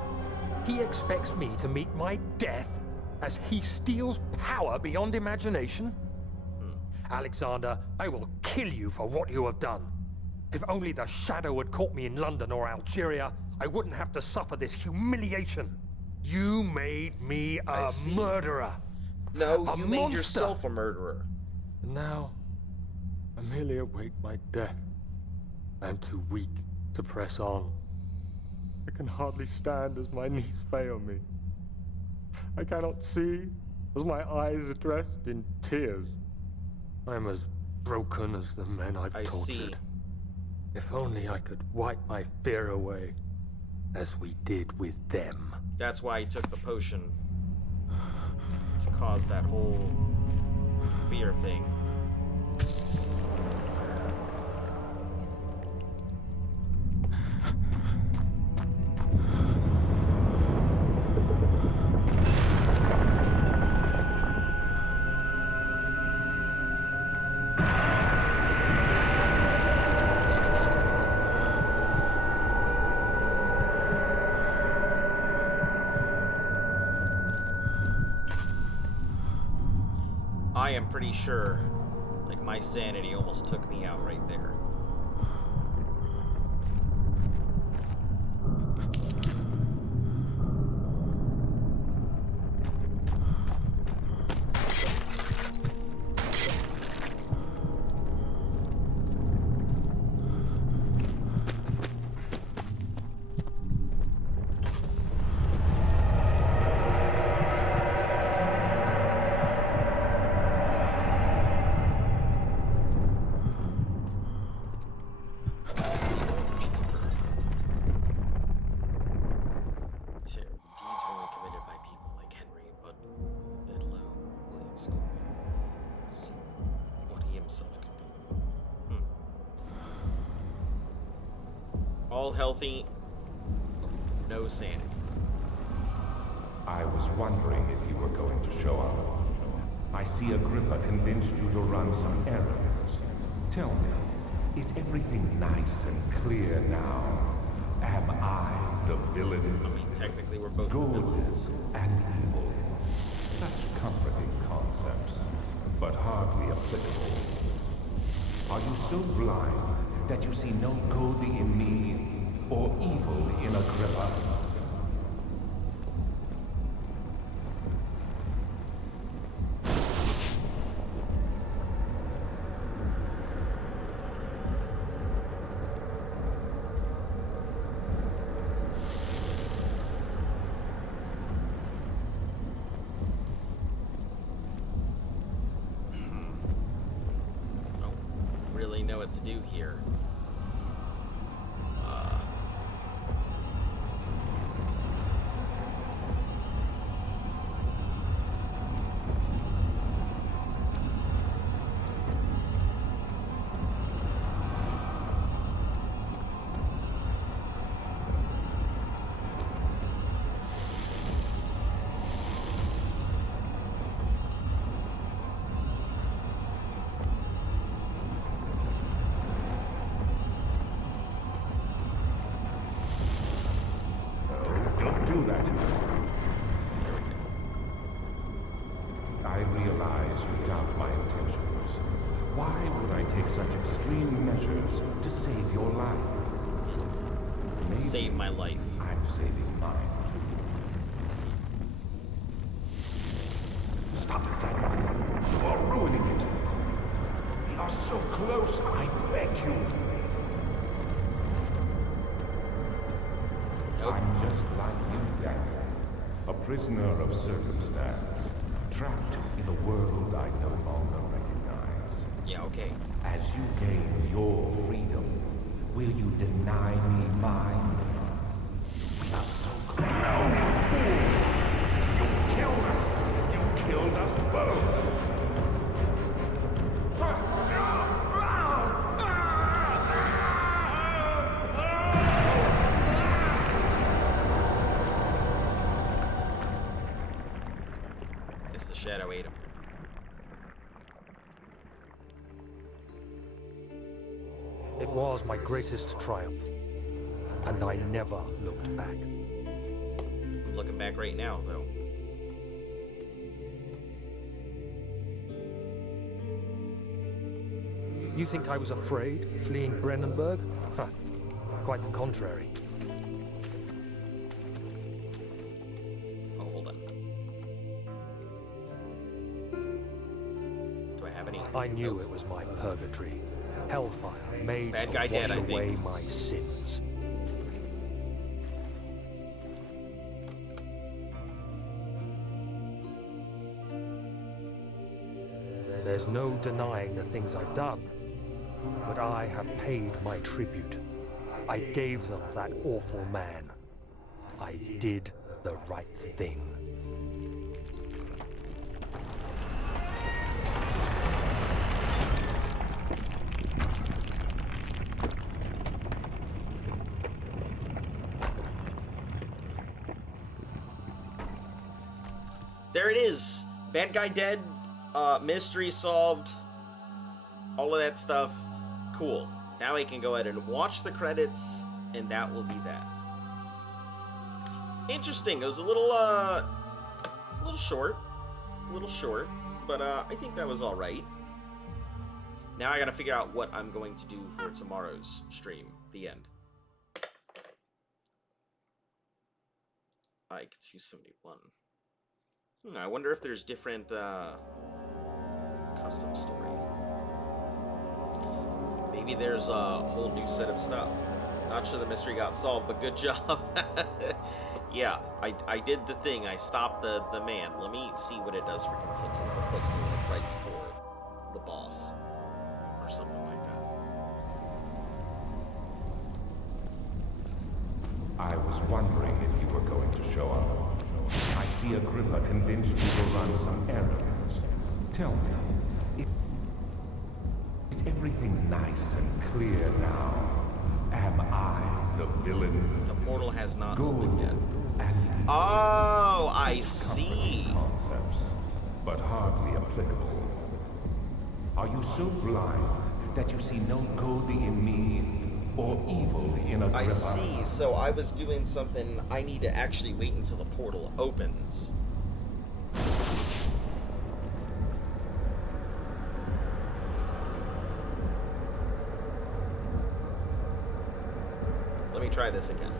He expects me to meet my death as he steals power beyond imagination? Alexander, I will kill you for what you have done. If only the shadow had caught me in London or Algeria, I wouldn't have to suffer this humiliation. You made me a murderer. No, A you made monster. yourself a murderer. And now, I merely await my death. I am too weak to press on. I can hardly stand as my knees fail me. I cannot see as my eyes are dressed in tears. I am as broken as the men I've I tortured. see. If only I could wipe my fear away, as we did with them. That's why he took the potion. To cause that whole fear thing. I am pretty sure, like, my sanity almost took me out right there. All healthy, no sanity. I was wondering if you were going to show up. I see Agrippa convinced you to run some errands. Tell me, is everything nice and clear now? Am I the villain? I mean, technically we're both Good villains. and evil. Such comforting concepts, but hardly applicable. Are you so blind that you see no good in me or evil in Agrippa? Really know what to do here. Do that. I realize you doubt my intentions. Why would I take such extreme measures to save your life? Maybe Save my life. I'm saving mine too. Stop it, Daniel. You are ruining it. We are so close, I beg you. I'm just like you, Daniel. A prisoner of circumstance. Trapped in a world I no longer recognize. Yeah, okay. As you gain your freedom, will you deny me mine? We are so close. No, you fool! You killed us! You killed us both! Guess the shadow ate him. It was my greatest triumph, and I never looked back. I'm looking back right now, though. You think I was afraid fleeing Brandenburg? Huh. Quite the contrary. Oh, hold on. Do I have any? I knew it was my purgatory. Hellfire made Bad to guy wash dead, I away think. my sins. There's no denying the things I've done, but I have paid my tribute. I gave them that awful man. I did the right thing. There it is. Bad guy dead. Mystery solved. All of that stuff. Cool. Now I can go ahead and watch the credits, and that will be that. Interesting. It was a little short. A little short. But I think that was all right. Now I gotta figure out what I'm going to do for tomorrow's stream. The end. Ike 271. I wonder if there's different custom story. Maybe there's a whole new set of stuff. Not sure the mystery got solved, but good job. Yeah, I did the thing. I stopped the man. Let me see what it does for continue. If it puts me right before the boss or something like that. I was wondering if you were going to show up. I see Agrippa convinced you to run some errands. Tell me, is everything nice and clear now? Am I the villain? The portal has not Good opened yet. and Oh, I see. concepts, but hardly applicable. Are you so blind that you see no good in me or evil in Agrippa? I see. So I was doing something. I need to actually wait until the portal opens. Let me try this again.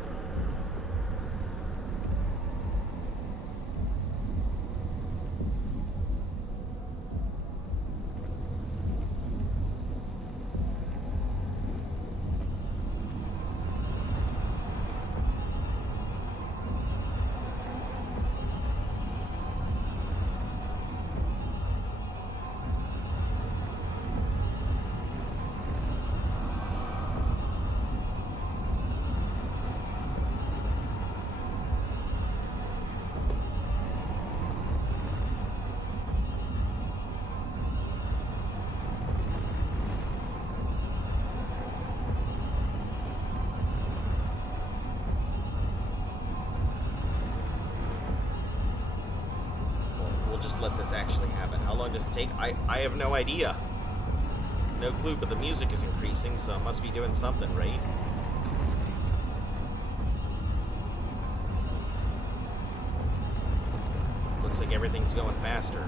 Just let this actually happen. How long does it take? I have no idea. No clue, but the music is increasing, so it must be doing something, right? Looks like everything's going faster.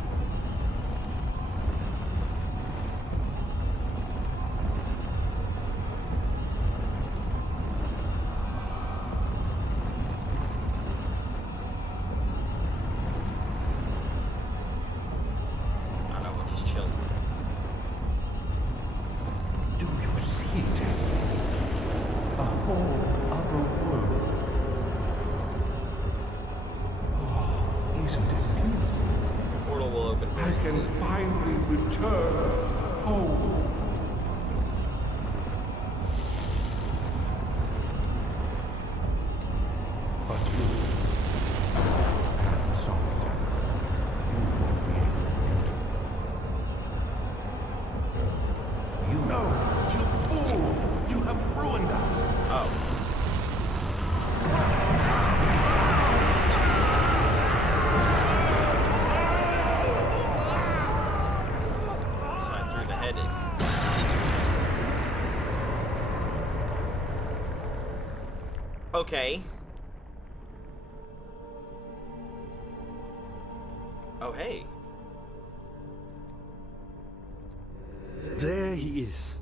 Okay. Oh, hey. There he is.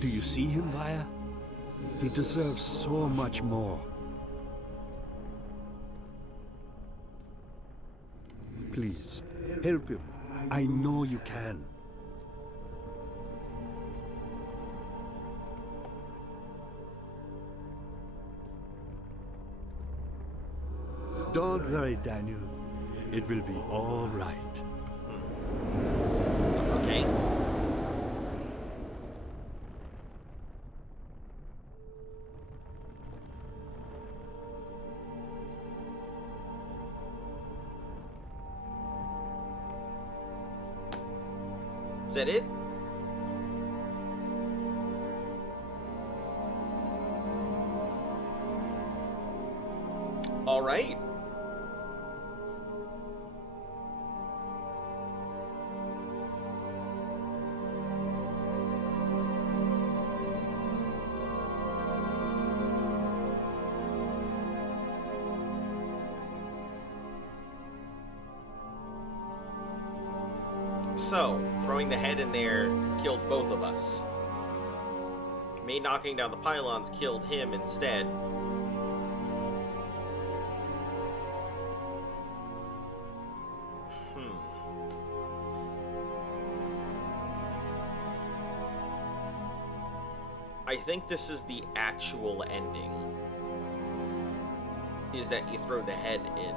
Do you see him, Vaya? He deserves so much more. Please, help him. I know you can. Don't worry, Daniel. It will be all right. Okay. Is that it? All right. So, throwing the head in there killed both of us. Me knocking down the pylons killed him instead. I think this is the actual ending. Is that you throw the head in.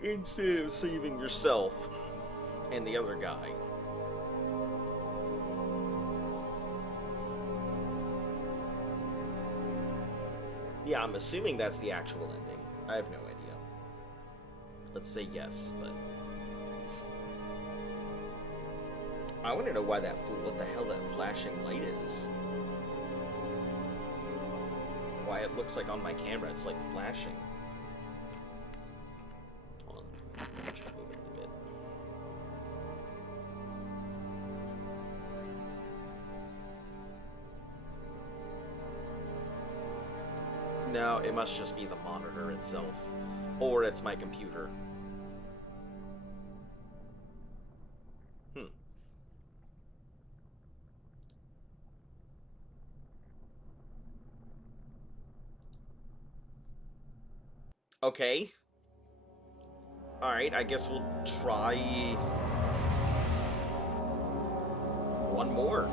Instead of saving yourself and the other guy. Yeah, I'm assuming that's the actual ending. I have no idea. Let's say yes, but I want to know why what the hell that flashing light is. Why it looks like on my camera it's like flashing. Hold on, let me try to move it a bit. No, it must just be the monitor itself. Or it's my computer. Okay. Alright, I guess we'll try one more.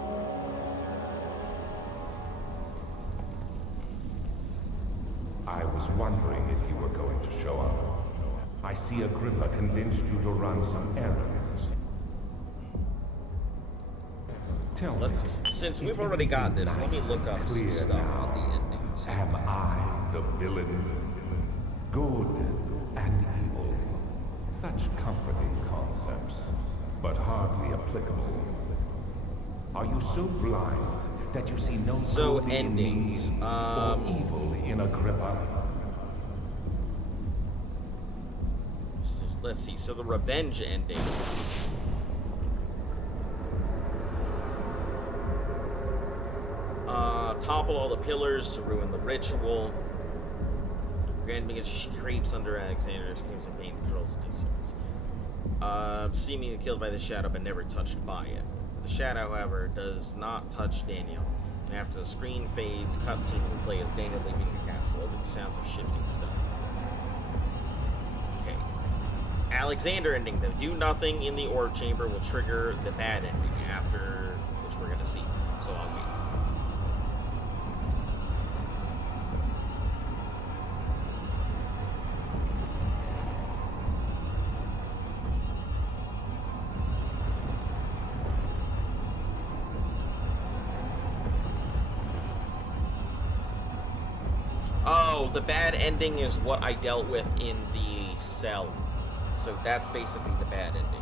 I was wondering if you were going to show up. I see Agrippa convinced you to run some errands. Tell Let's me, see. Since is we've already got everything this, let me nice look and up some clear stuff now? on the endings. Am I the villain? Good and evil. Such comforting concepts, but hardly applicable. Are you so blind that you see no So, good endings, in me or evil in Agrippa? So, let's see. So the revenge ending. Topple all the pillars to ruin the ritual. Grand because she creeps under Alexander, screams and pains, controls distance. Seemingly killed by the shadow, but never touched by it. The shadow, however, does not touch Daniel. And after the screen fades, cutscene will play as Daniel leaving the castle over the sounds of shifting stuff. Okay. Alexander ending, the do nothing in the orb chamber will trigger the bad ending after, which we're gonna see. So I'll wait. Oh, the bad ending is what I dealt with in the cell. So that's basically the bad ending.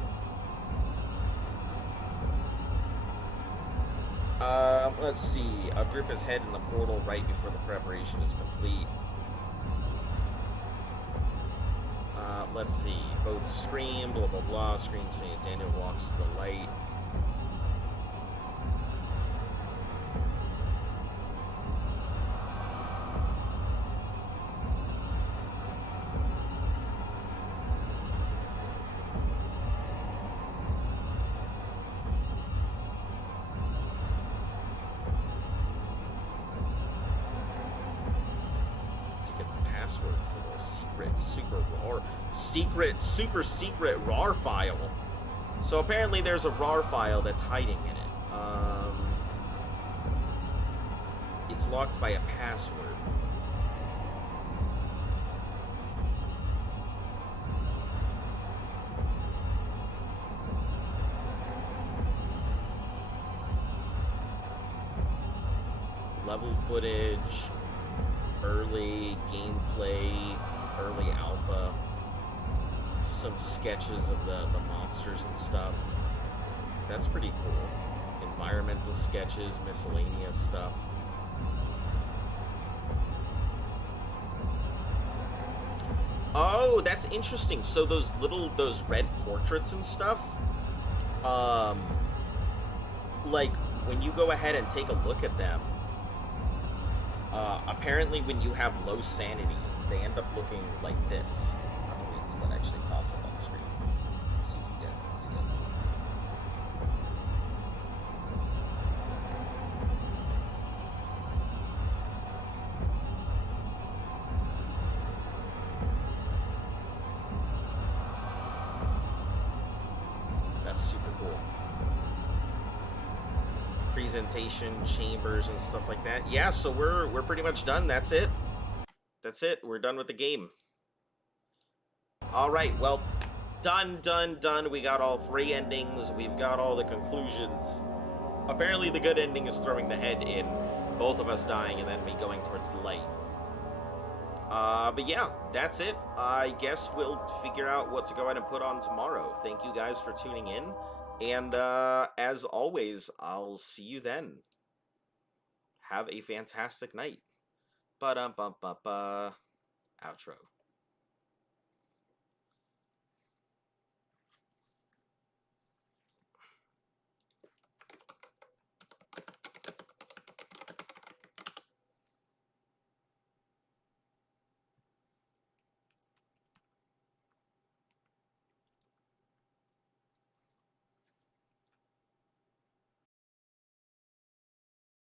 Let's see. Agrippa's head in the portal right before the preparation is complete. Let's see. Both scream, blah, blah, blah. Screams fade. Daniel walks to the light. Super secret RAR file. So apparently there's a RAR file that's hiding in it. It's locked by a password. level footage, early gameplay, early alpha, some sketches of the monsters and stuff. That's pretty cool. Environmental sketches, miscellaneous stuff. Oh, that's interesting. So those red portraits and stuff, like when you go ahead and take a look at them, apparently when you have low sanity, they end up looking like this. I'll wait until it actually pops up on screen. See if you guys can see it. That's super cool. Presentation, chambers, and stuff like that. Yeah, so we're pretty much done. That's it. That's it. We're done with the game. All right, well, done. We got all 3 endings. We've got all the conclusions. Apparently the good ending is throwing the head in, both of us dying, and then me going towards the light. But yeah, that's it. I guess we'll figure out what to go ahead and put on tomorrow. Thank you guys for tuning in. And as always, I'll see you then. Have a fantastic night. Ba-dum-bum-ba-ba. Outro.